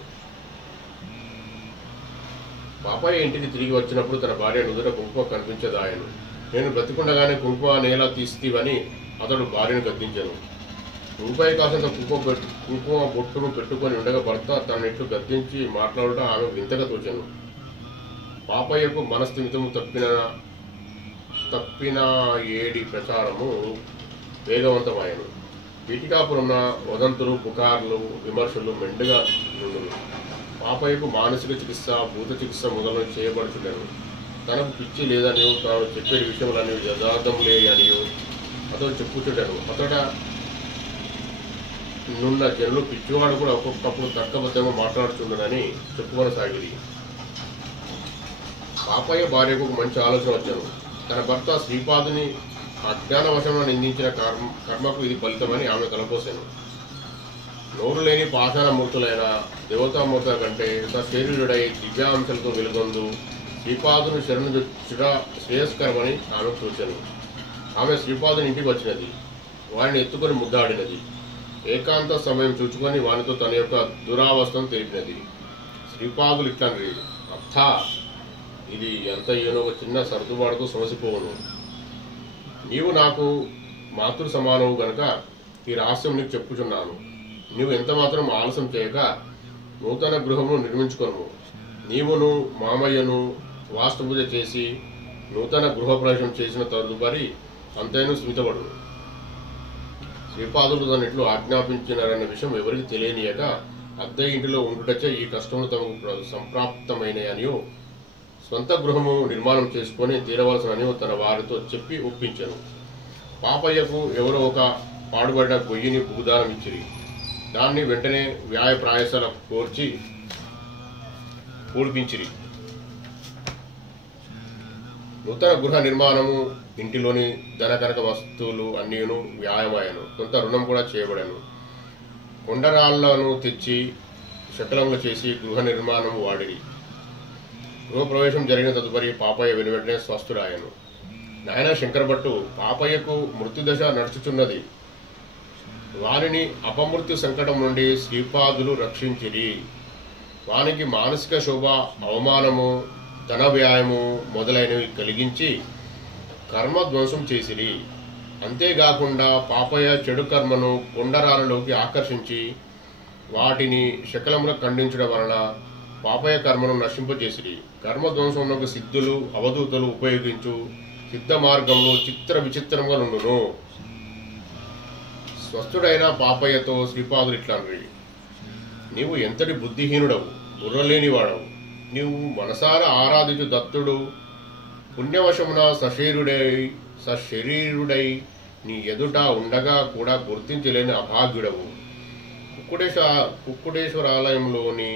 పాపయ్య ఇంటికి తిరిగి వచ్చినప్పుడు తన భార్య నుదుట కుంకుమ కనిపించదాయను. నేను బ్రతికుండగానే కుంకుమ నేల తీస్తీవని అతడు భార్యను గద్దించాను. రూపాయి కాసంత కుంకుమ బొట్టును పెట్టుకొని ఉండగా భర్త తననిట్లు గద్దించి మాట్లాడుట ఆమె వింతగా తోచాను. పాపయ్యకు మనస్థిమితము తప్పిన ఏడి ప్రచారము వేగవంతమాయను. పీఠికాపురంన వదంతులు, పుకార్లు, విమర్శలు మెండుగా నుండును. పాపయ్యకు మానసిక చికిత్స, భూత చికిత్స మొదలు చేయబడుచుండెను. తనకు పిచ్చి లేదనియో, తాను చెప్పే విషయములన్నీ యథార్థములే అనియో అతడు చెప్పుచుండెను. అతడ నున్న జనులు పిచ్చివాడు కూడా ఒక్కొక్కప్పుడు తర్కబద్ధంగా మాట్లాడుచుండనని చెప్పుకొనసాగిరి. పాపయ్య భార్యకు ఒక మంచి ఆలోచన వచ్చాను. తన భర్త శ్రీపాదుని అజ్ఞానవశంలో నిందించిన కర్మకు ఇది ఫలితమని ఆమె తలపోసాను. నోరు లేని పాషాణమూర్తులైన దేవతామూర్తుల కంటే సశరీరుడై దివ్యాంశలతో వెలుగొందు శ్రీపాదుని శరణుచుట శ్రేయస్కరమని ఆమె చూశాను. ఆమె శ్రీపాదుని ఇంటికి వచ్చినది. వారిని ఎత్తుకొని ముద్దాడినది. ఏకాంత సమయం చూచుకొని వానితో తన యొక్క దురావస్థను తెలిపినది. శ్రీపాదులు ఇట్లనరి, అర్థా, ఇది ఎంత ఏనో ఒక చిన్న సర్దుబాటుతో సమసిపోవును. నీవు నాకు మాతృ సమానవు గనక ఈ రహస్యం నీకు చెప్పుచున్నాను. నీవు ఎంత మాత్రం ఆలస్యం చేయక నూతన గృహమును నిర్మించుకొను. నీవును మామయ్యను వాస్తుపూజ చేసి నూతన గృహప్రవేశం చేసిన తదుపరి అంతైనా స్మితపడును. శ్రీపాదులు తనట్లు ఆజ్ఞాపించినారనే విషయం ఎవరికి తెలియనియక అద్దె ఇంటిలో ఉండుటచే ఈ కష్టములు తమకు సంప్రాప్తమైనయనియో స్వంత గృహము నిర్మాణం చేసుకొని తీరవలసినని తన వారితో చెప్పి ఒప్పించాను. పాపయ్యకు ఎవరో ఒక పాడుబడిన గొయ్యిని భూదానం ఇచ్చిరి. దాన్ని వెంటనే వ్యాయ ప్రాయసాల కోర్చి పూడిపించిరి. నూతన గృహ నిర్మాణము, ఇంటిలోని ధనకరక వస్తువులు అన్నీను వ్యాయమాయను. కొంత రుణం కూడా చేయబడాను. కొండరాళ్లను తెచ్చి శకలములు చేసి గృహ నిర్మాణము వాడిరి. గృహప్రవేశం జరిగిన తదుపరి పాపయ్య వెనువెంటనే స్వస్థుడాయను. నాయన శంకరభట్టు, పాపయ్యకు మృత్యుదశ నడుచుచున్నది. వారిని అపమృత్యు సంకటం నుండి శ్రీపాదులు రక్షించిరి. వానికి మానసిక శోభ, అవమానము, ధన వ్యాయము మొదలైనవి కలిగించి కర్మధ్వంసం చేసిరి. అంతేకాకుండా పాపయ్య చెడు కర్మను కొండరాలలోకి ఆకర్షించి వాటిని శకలములకు ఖండించడం వలన పాపయ్య కర్మను నశింపజేసిరి. కర్మధ్వంసమునకు సిద్ధులు అవధూతలు ఉపయోగించు సిద్ధ మార్గంలో చిత్ర విచిత్రంగా నుండును. స్వస్థుడైన పాపయ్యతో శ్రీపాదులు ఇట్లనరి, నీవు ఎంతటి బుద్ధిహీనుడవు, బుర్రలేనివాడవు. నీవు మనసారా ఆరాధించు దత్తుడు పుణ్యవశమున సశరీరుడై నీ ఎదుట ఉండగా కూడా గుర్తించలేని అభాగ్యుడవు. కుక్కుడేశ్వరాలయంలోని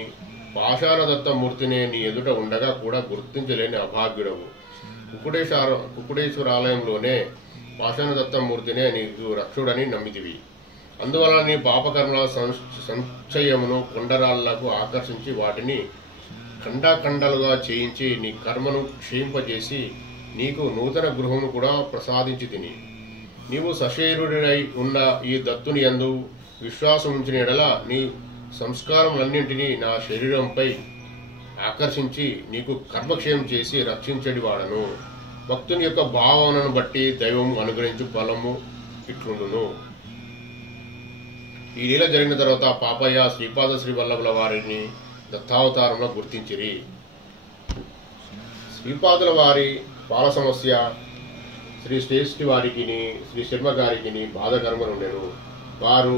పాషాణ దత్తమూర్తినే నీ ఎదుట ఉండగా కూడా గుర్తించలేని అభాగ్యుడవు. కుక్కుడేశ్వరాలయంలోనే పాషాణ దత్తమూర్తినే నీకు రక్షుడని నమ్మితివి. అందువల్ల నీ పాపకర్మల సంచయమును కొండరాళ్లకు ఆకర్షించి వాటిని ఖండాఖండాలుగా చేయించి నీ కర్మను క్షీణింపజేసి నీకు నూతన గృహమును కూడా ప్రసాదించి తిని, నీవు సశరీరుడై ఉన్న ఈ దత్తుని యందు విశ్వాసం ఉంచిన ఎడల నీ సంస్కారములన్నింటినీ నా శరీరంపై ఆకర్షించి నీకు కర్మక్షేమం చేసి రక్షించడి వాడను. భక్తుని యొక్క భావనను బట్టి దైవము అనుగ్రహించు ఫలము ఇట్లుండును. ఈ లీల జరిగిన తర్వాత పాపయ్య శ్రీపాద శ్రీవల్లభుల వారిని దత్తావతారంలో గుర్తించిరి. శ్రీపాదుల వారి పాల సమస్య శ్రీ శ్రేష్ఠి వారికి శ్రీ శర్మ గారికి బాధకరంగా ఉండేను. వారు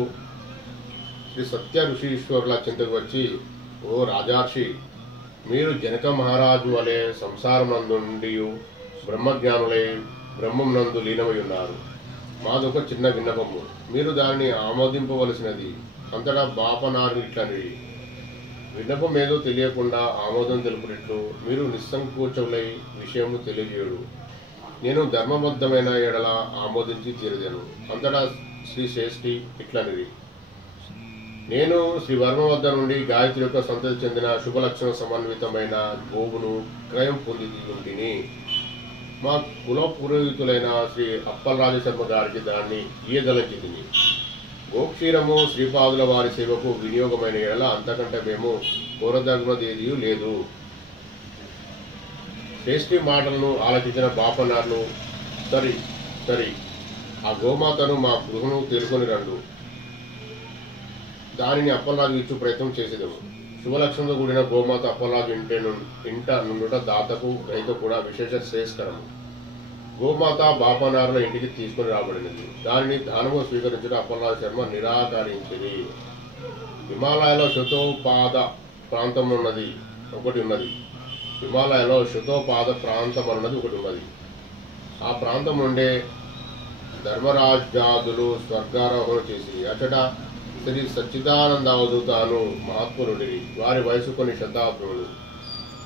శ్రీ సత్య ఋషీశ్వరుల చింతకు వచ్చి, ఓ రాజర్షి, మీరు జనక మహారాజు వలె సంసారమునందుండి బ్రహ్మజ్ఞానులై బ్రహ్మమునందు లీనమై ఉన్నారు. మాదొక చిన్న విన్నపము, మీరు దానిని ఆమోదింపవలసినది. అంతటా బాపనారు ఇట్లని, విన్నపం ఏదో తెలియకుండా ఆమోదం తెలుపునట్లు మీరు నిస్సంకోచములై విషయము తెలియజేయుడు. నేను ధర్మబద్ధమైన ఎడల ఆమోదించి తీరదేను. అంతటా శ్రీ శ్రేష్ఠి ఇట్లనిది, నేను శ్రీ వర్మ వద్ద నుండి గాయత్రి యొక్క సంతతి చెందిన శుభలక్షణ సమన్వితమైన గోవును క్రయం పొంది ఉంటిని. మా కుల పురోహితులైన శ్రీ అప్పలరాజ శర్మ గారికి దాన్ని ఇయ్యదలంచి తిని, గోక్షీరము శ్రీపాదుల వారి సేవకు వినియోగమైన ఎడల అంతకంటే మేము కోరదగినదేదీ లేదు. శ్రేష్ఠి మాటలను ఆలోచించిన బాపనార్లు, సరి ఆ గోమాతను మా గృహను తెలుసుకొని రండు, దానిని అప్పలరాజు ఇచ్చు ప్రయత్నం చేసేదము. శుభలక్షణంతో కూడిన గోమాత అప్పలరాజు ఇంట నుండుట దాతకు రైతు కూడా విశేష శ్రేయస్కరము. గోమాత బాపనారుల ఇంటికి తీసుకుని రాబడినది. దానిని దానము స్వీకరించిన అప్పలరాజు శర్మ నిరాకరించింది. హిమాలయాలో శతోపాద ప్రాంతం ఒకటి ఉన్నది. హిమాలయాలో శతోపాద ప్రాంతం అన్నది ఒకటి ఉన్నది. ఆ ప్రాంతం నుండే ధర్మరాజాదులు స్వర్గారోహణ చేసి అచట శ్రీ సచ్చిదానంద అవధూతాను మహాత్ములుండి. వారి వయసు కొన్ని శతాబ్దములు.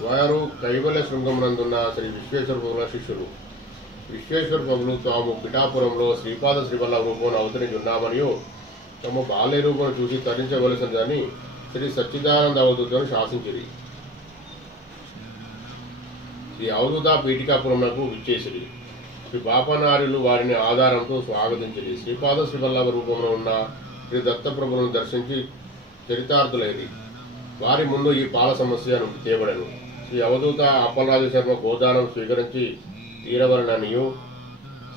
వారు కైవల్య శృంగమునందున్న శ్రీ విశ్వేశ్వర ప్రభుల శిష్యులు. విశ్వేశ్వర ప్రభులు తాము పిఠాపురంలో శ్రీపాద శ్రీవల్లభ రూపమును అవతరించున్నామనియో తమ బాల్య రూపమును చూసి తరించవలసిందని శ్రీ సచ్చిదానంద అవధూతను శాసించిరి. శ్రీ అవధూత పీఠికాపురమునకు విచ్చేసిరి. శ్రీ బాపనార్యులు వారిని ఆధారంతో స్వాగతించిరి. శ్రీపాద శ్రీవల్లభ రూపమున ఉన్న శ్రీ దత్తప్రభులను దర్శించి చరితార్థులైరి. వారి ముందు ఈ పాల సమస్యను తేబడను. శ్రీ అవధూత అప్పలరాజ శర్మ గోదానం స్వీకరించి తీరవలననియు,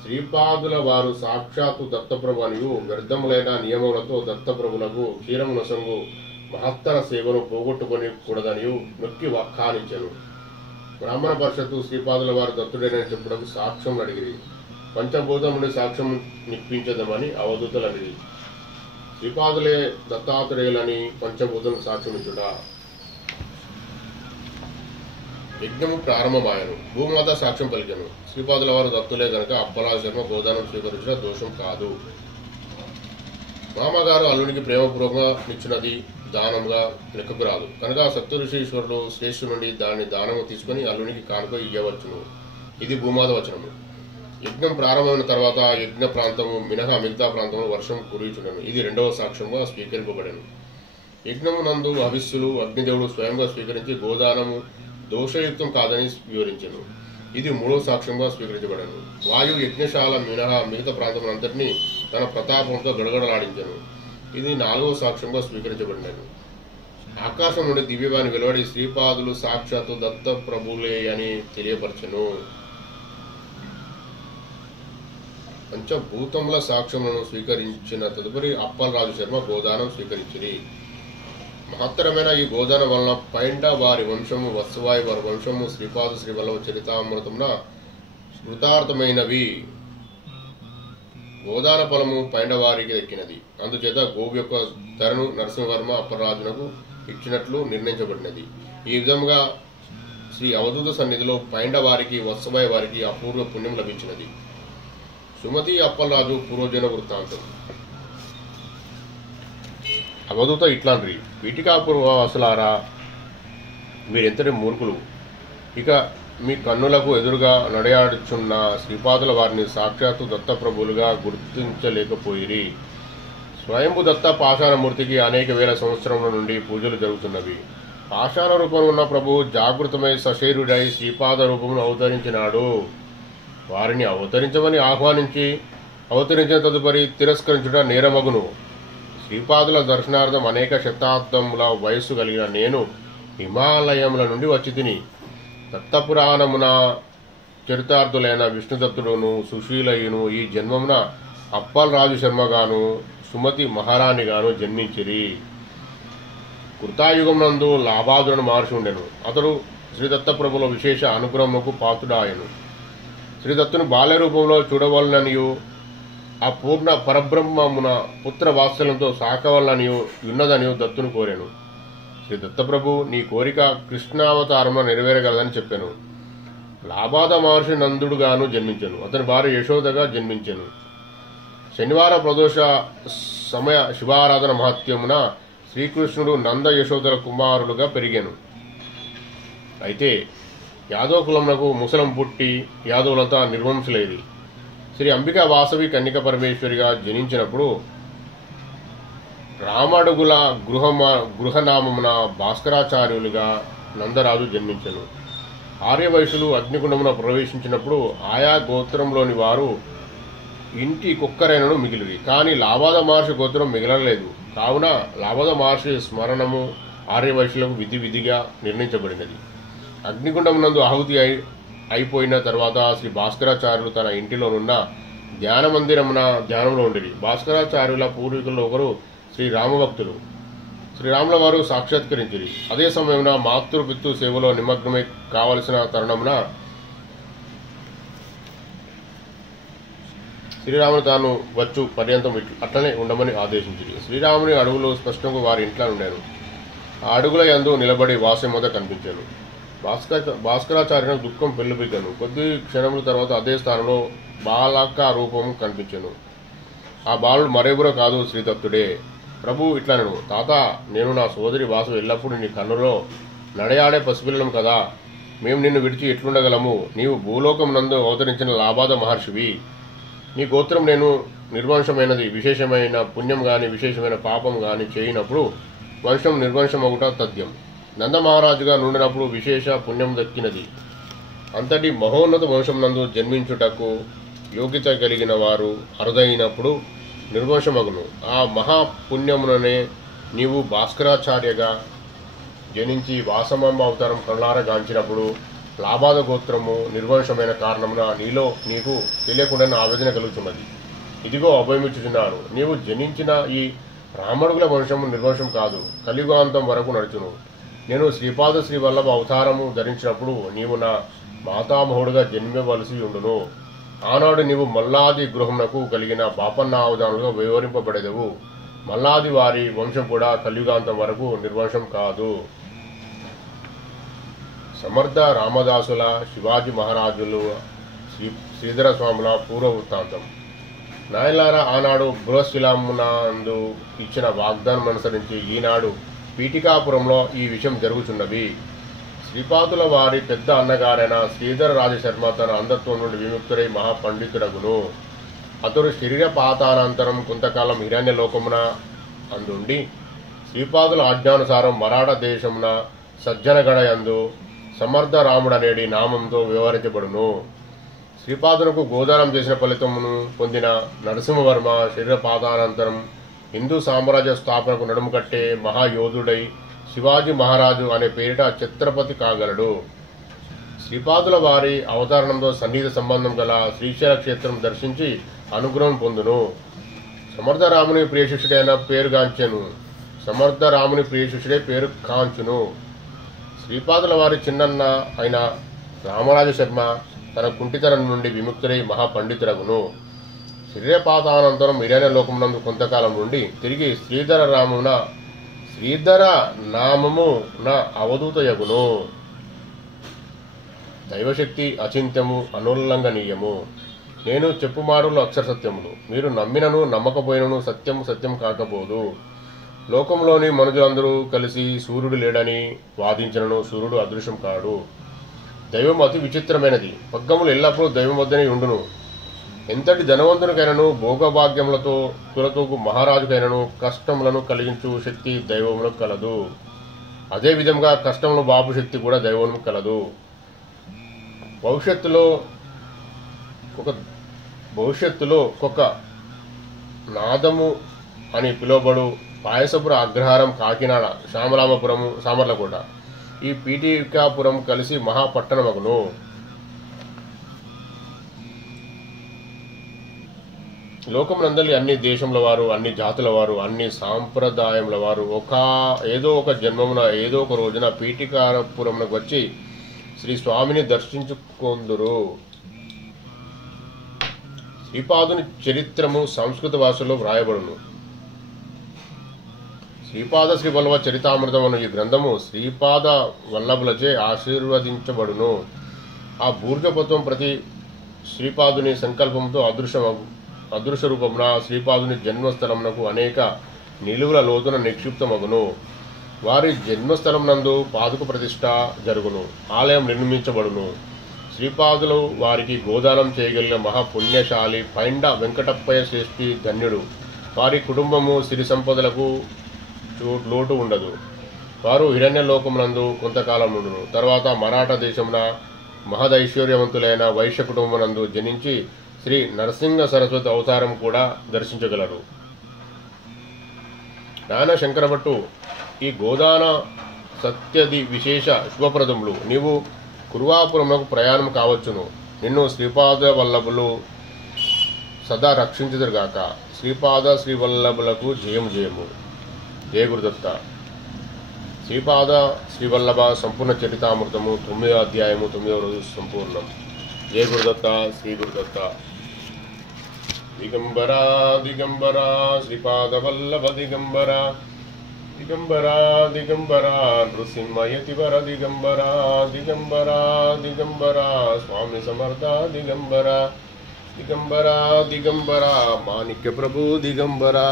శ్రీపాదుల వారు సాక్షాత్తు దత్తప్రభు అనియు, వ్యర్థములైన నియమములతో దత్తప్రభులకు క్షీరమునసంగు మహత్తర సేవను పోగొట్టుకొని కూడదనియు నొక్కి వక్కానించెను. బ్రాహ్మణ పరిషత్తు శ్రీపాదుల వారు దత్తుడైనని చెప్పుటకు సాక్ష్యం అడిగిరి. పంచభూతం నుండి సాక్ష్యం నిప్పించదమని అవధూతలు అడిగి, శ్రీపాదులే దత్తాత్రేయులని పంచభూతం సాక్ష్యమిచ్చుట. యజ్ఞము ప్రారంభమాయను. భూమాత సాక్ష్యం పలికెను. శ్రీపాదుల వారు దత్తులే గనక అప్పలరాజ శర్మ గోదానం స్వీకరించిన దోషం కాదు. మామగారు అల్లునికి ప్రేమపూర్వకంగా ఇచ్చినది దానంగా లెక్కకు రాదు కనుక సప్తఋషీశ్వరుడు శ్రేష్ఠు నుండి దాన్ని దానము తీసుకుని అల్లునికి కానుక ఇయ్యవచ్చును. ఇది భూమాత వచనము. యజ్ఞం ప్రారంభమైన తర్వాత యజ్ఞ ప్రాంతము మినహా మిగతా ప్రాంతంలో వర్షం కురియుచుండెను. ఇది రెండవ సాక్ష్యంగా స్వీకరింపబడెను. యజ్ఞము నందు హవిస్సులు అగ్నిదేవుడు స్వయంగా స్వీకరించి గోదానము దోషయుక్తం కాదని వివరించెను. ఇది మూడవ సాక్ష్యంగా స్వీకరించబడెను. వాయు యజ్ఞశాల మినహా మిగతా ప్రాంతములంతటినీ తన ప్రతాపంతో గడగడలాడించెను. ఇది నాలుగవ సాక్ష్యంగా స్వీకరించబడినను. ఆకాశం నుండి దివ్యవాణి వెలువడి శ్రీపాదులు సాక్షాత్తు దత్త ప్రభులే అని తెలియపరచెను. పంచభూతముల సాక్ష్యములను స్వీకరించిన తదుపరి అప్పలరాజు శర్మ గోదానం స్వీకరించింది. మహత్తరమైన ఈ గోదానం వలన పైండ వారి వంశము, వత్సవాయి వారి వంశము, శ్రీపాద శ్రీవల్లభ చరితామృతమున స్మృతార్థమైనవి. గోదాన ఫలము పైండవారికి దక్కినది. అందుచేత గోవు యొక్క ధరను నరసింహవర్మ అప్పలరాజునకు ఇచ్చినట్లు నిర్ణయించబడినది. ఈ విధంగా శ్రీ అవధూత సన్నిధిలో పైండవారికి, వత్సవాయి వారికి అపూర్వ పుణ్యం లభించినది. సుమతి అప్పలరాజు పూర్వజన వృత్తాంతం. అవధూత ఇట్లాంటి పీఠికాపురవాసులారా, మీరెంతటి మూర్ఖులు! ఇక మీ కన్నులకు ఎదురుగా నడయాడుచున్న శ్రీపాదుల వారిని సాక్షాత్తు దత్తప్రభులుగా గుర్తించలేకపోయిరి. స్వయంభు దత్త పాషాణమూర్తికి అనేక వేల సంవత్సరముల నుండి పూజలు జరుగుతున్నవి. పాషాణ రూపంలో ఉన్న ప్రభువు జాగృతమై సశరీరుడై శ్రీపాద రూపమును అవతరించినాడు. వారిని అవతరించమని ఆహ్వానించి అవతరించిన తదుపరి తిరస్కరించుట నేరమగును. శ్రీపాదుల దర్శనార్థం అనేక శతాబ్దముల వయస్సు కలిగిన నేను హిమాలయముల నుండి వచ్చి తిని దత్తపురాణమున చరితార్థులైన విష్ణుదత్తుడును సుశీలయును ఈ జన్మమున అప్పలరాజు శర్మగాను సుమతి మహారాణిగాను జన్మించిరి. కృతాయుగమునందు లాభాదులను మహర్షి ఉండెను. అతడు శ్రీదత్తప్రభుల విశేష అనుగ్రహమునకు పాత్రుడాయను. శ్రీదత్తుని బాల్య రూపంలో చూడవలననియు ఆ పూర్ణ పరబ్రహ్మమున పుత్ర వాత్సల్యంతో సాకవలననియు ఉన్నదనియు దత్తును కోరాను. శ్రీ దత్తప్రభు నీ కోరిక కృష్ణావతారంలో నెరవేరగలదని చెప్పాను. లాభాద మహర్షి నందుడుగాను జన్మించెను. అతని భార్య యశోదగా జన్మించెను. శనివార ప్రదోష సమయ శివారాధన మహత్యమున శ్రీకృష్ణుడు నంద యశోదల కుమారులుగా పెరిగాను. అయితే యాదవ కులమునకు ముసలం పుట్టి యాదవులంతా నిర్వంశులైరి. శ్రీ అంబికా వాసవి కన్నిక పరమేశ్వరిగా జనించినప్పుడు రామడుగుల గృహనామమున భాస్కరాచార్యులుగా నందరాజు జన్మించెను. ఆర్యవైశ్యులు అగ్నిగుండమున ప్రవేశించినప్పుడు ఆయా గోత్రంలోని వారు ఇంటి కుక్కరైనను మిగిలిరి. కానీ లాభాద మహర్షి గోత్రం మిగలలేదు. కావున లాభాద మహర్షి స్మరణము ఆర్యవైశ్యులకు విధిగా నిర్ణయించబడినది. అగ్నిగుండమునందు ఆహుతి అయిపోయిన తర్వాత శ్రీ భాస్కరాచార్యులు తన ఇంటిలోనున్న ధ్యాన మందిరమున ధ్యానంలో ఉండిరి. భాస్కరాచార్యుల పూర్వీకుల్లో ఒకరు శ్రీరామభక్తులు. శ్రీరాముల వారు సాక్షాత్కరించిరి. అదే సమయమున మాతృపితృ సేవలో నిమగ్నమై కావలసిన తరుణమున శ్రీరాముడు తాను వచ్చు పర్యంతం అట్లనే ఉండమని ఆదేశించింది. శ్రీరాముని అడుగులు స్పష్టంగా వారి ఇంట్లో ఉండాను. ఆ అడుగుల యందు నిలబడి వాసమోద కనిపించాను. భాస్కరాచార్యునికి దుఃఖం పెళ్ళిపోయాను. కొద్ది క్షణముల తర్వాత అదే స్థానంలో బాలక రూపం కనిపించాను. ఆ బాలుడు మరెవరో కాదు, శ్రీదత్తుడే. ప్రభు ఇట్లనను, తాత, నేను నా సోదరి వాసు ఎల్లప్పుడూ నీ కన్నులో నడయాడే పసిపిల్లలం కదా. మేము నిన్ను విడిచి ఎట్లుండగలము? నీవు భూలోకం నందు అవతరించిన లాభాద మహర్షివి. నీ గోత్రం నేను నిర్వంశమైనది. విశేషమైన పుణ్యం గాని విశేషమైన పాపం గాని చేయనప్పుడు వంశం నిర్వంశమగుట తథ్యం. నందమహారాజుగా నుండినప్పుడు విశేష పుణ్యం దక్కినది. అంతటి మహోన్నత వంశం నందు జన్మించుటకు యోగ్యత కలిగిన వారు అరుదైనప్పుడు నిర్వంశమగును. ఆ మహాపుణ్యముననే నీవు భాస్కరాచార్యగా జనించి వాసమాంబ అవతారం కళ్ళారా గాంచినప్పుడు లాభాద గోత్రము నిర్వంశమైన కారణమున నీకు తెలియకుండానే ఆవేదన కలుగుతున్నది. ఇదిగో అభయమిచ్చుచున్నాను. నీవు జనించిన ఈ రామడుగుల వంశము నిర్వంశం కాదు, కలియుగాంతం వరకు నడుచును. నేను శ్రీపాద శ్రీవల్లభ అవతారము ధరించినప్పుడు నీవు నా మాతామహుడుగా జన్మవలసి ఉండును. ఆనాడు నీవు మల్లాది గృహమునకు కలిగిన బాపన్న అవధానులుగా వివరింపబడేదవు. మల్లాది వారి వంశం కూడా కలియుగాంతం వరకు నిర్వంశం కాదు. సమర్థ రామదాసుల, శివాజీ మహారాజులు, శ్రీధర స్వాముల పూర్వ వృత్తాంతం. నాయలారా, ఆనాడు బృహశిలామునందు ఇచ్చిన వాగ్దానం అనుసరించి ఈనాడు పీఠికాపురంలో ఈ విషయం జరుగుతున్నవి. శ్రీపాదుల వారి పెద్ద అన్నగారైన శ్రీధర రాజశర్మ తన అంధత్వం నుండి విముక్తుడై మహాపండితుడగును. అతడు శరీరపాతానంతరం కొంతకాలం హిరణ్యలోకమున అందుండి శ్రీపాదుల ఆజ్ఞానుసారం మరాఠ దేశమున సజ్జనగడయందు సమర్థ రాముడనేడి నామంతో వ్యవహరించబడును. శ్రీపాదులకు గోదానం చేసిన ఫలితమును పొందిన నరసింహవర్మ శరీరపాతానంతరం హిందూ సామ్రాజ్య స్థాపనకు నడుము కట్టే మహాయోధుడై శివాజీ మహారాజు అనే పేరిట ఛత్రపతి కాగలడు. శ్రీపాదుల వారి అవతారణంతో సన్నిహిత సంబంధం గల శ్రీశైల క్షేత్రం దర్శించి అనుగ్రహం పొందును. సమర్థ రాముని ప్రియ శిష్యుడైన పేరుగాంచెను. సమర్థ రాముని ప్రియ శిష్యుడే పేరు కాంచును. శ్రీపాదుల వారి చిన్నన్న అయిన రామరాజ శర్మ తన కుంటితనం నుండి విముక్తుడై మహాపండితుడగును. శరీరపాతానంతరం ఇరైన లోకమునందు కొంతకాలం నుండి తిరిగి శ్రీధర నామమున అవధూతయగును. దైవశక్తి అచింత్యము, అనుల్లంఘనీయము. నేను చెప్పు మాటలు అక్షర సత్యములు. మీరు నమ్మినను నమ్మకపోయినను సత్యము సత్యం కాకపోదు. లోకంలోని మనుషులందరూ కలిసి సూర్యుడు లేడని వాదించినను సూర్యుడు అదృశ్యం కాడు. దైవం అతి విచిత్రమైనది. పగ్గములు ఎల్లప్పుడూ దైవం వద్దనే ఉండును. ఎంతటి ధనవంతునికైనను భోగభాగ్యములతో తులతూగు మహారాజుకైనను కష్టములను కలిగించు శక్తి దైవములకు కలదు. అదేవిధంగా కష్టములు బాపు శక్తి కూడా దైవములకు కలదు. భవిష్యత్తులో ఒక నాదము అని పిలువబడు పాయసపుర అగ్రహారం, కాకినాడ, శ్యామలామపురము, సామర్లకోట, ఈ పీఠికాపురం కలిసి మహాపట్టణమగును. లోకమునందలి అన్ని దేశముల వారు, అన్ని జాతుల వారు, అన్ని సాంప్రదాయముల వారు ఏదో ఒక జన్మమున ఏదో ఒక రోజున పీఠికాపురమునకు వచ్చి శ్రీ స్వామిని దర్శించుకొందురు. శ్రీపాదుని చరిత్రము సంస్కృత భాషలో వ్రాయబడును. శ్రీపాద శ్రీవల్లభ చరితామృతం అను ఈ గ్రంథము శ్రీపాద వల్లభులచే ఆశీర్వదించబడును. ఆ భూర్జపత్వం ప్రతి శ్రీపాదుని సంకల్పంతో అదృశ్య రూపమున శ్రీపాదుని జన్మస్థలమునకు అనేక నిలువుల లోతున నిక్షిప్తమగును. వారి జన్మస్థలం నందు పాదుక ప్రతిష్ఠ జరుగును. ఆలయం నిర్మించబడును. శ్రీపాదులు వారికి గోదానం చేయగలిగిన మహాపుణ్యశాలి పైండ వెంకటప్పయ్య శ్రేష్ఠి ధన్యుడు. వారి కుటుంబము సిరి సంపదలకు లోటు ఉండదు. వారు హిరణ్యలోకమునందు కొంతకాలం ఉండును. తర్వాత మరాఠా దేశమున మహదైశ్వర్యవంతులైన వైశ్య కుటుంబమునందు జనించి శ్రీ నరసింహ సరస్వతి అవతారం కూడా దర్శించగలరు. నాయన శంకరభట్టు, ఈ గోదాన సత్యది విశేష శుభప్రదములు. నీవు కురువాపురమునకు ప్రయాణం కావచ్చును. నిన్ను శ్రీపాద వల్లభులు సదా రక్షించుదురుగాక. శ్రీపాద శ్రీవల్లభులకు జయము జయము. జయ గురుదత్త. శ్రీపాద శ్రీవల్లభ సంపూర్ణ చరితామృతము 9వ అధ్యాయము 9వ రోజు సంపూర్ణం. జయ గురుదత్త. శ్రీ గురుదత్త. దిగంబరా దిగంబరా శ్రీపాద వల్లభ దిగంబరా దిగంబరా దిగంబరా నృసింహయతివర దిగంబరా దిగంబరా దిగంబరా స్వామి సమర్థ దిగంబరా దిగంబరా దిగంబరా మాణిక్య ప్రభు దిగంబరా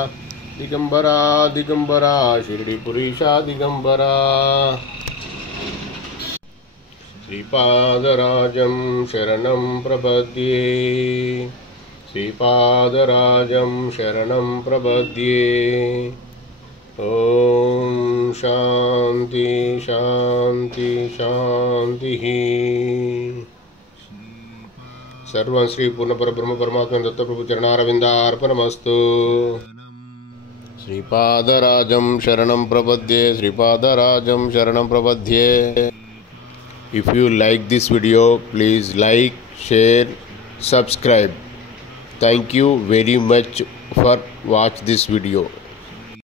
దిగంబరా దిగంబరా షిరిడి పురీష దిగంబరా. శ్రీపాదరాజం శరణం ప్రపద్యే. శ్రీపాదరాజం శరణం ప్రపద్యే. ఓం శాంతి శాంతి శాంతి. సర్వం శ్రీ పూర్ణపరబ్రహ్మ పరమాత్మ దత్తప్రభు చరణారవిందార్పణమస్తు. శ్రీపాదరాజం శరణం ప్రపద్యే. శ్రీపాదరాజం శరణం ప్రపద్యే. If you like this video, please like, share, subscribe. Thank you very much for watch this video.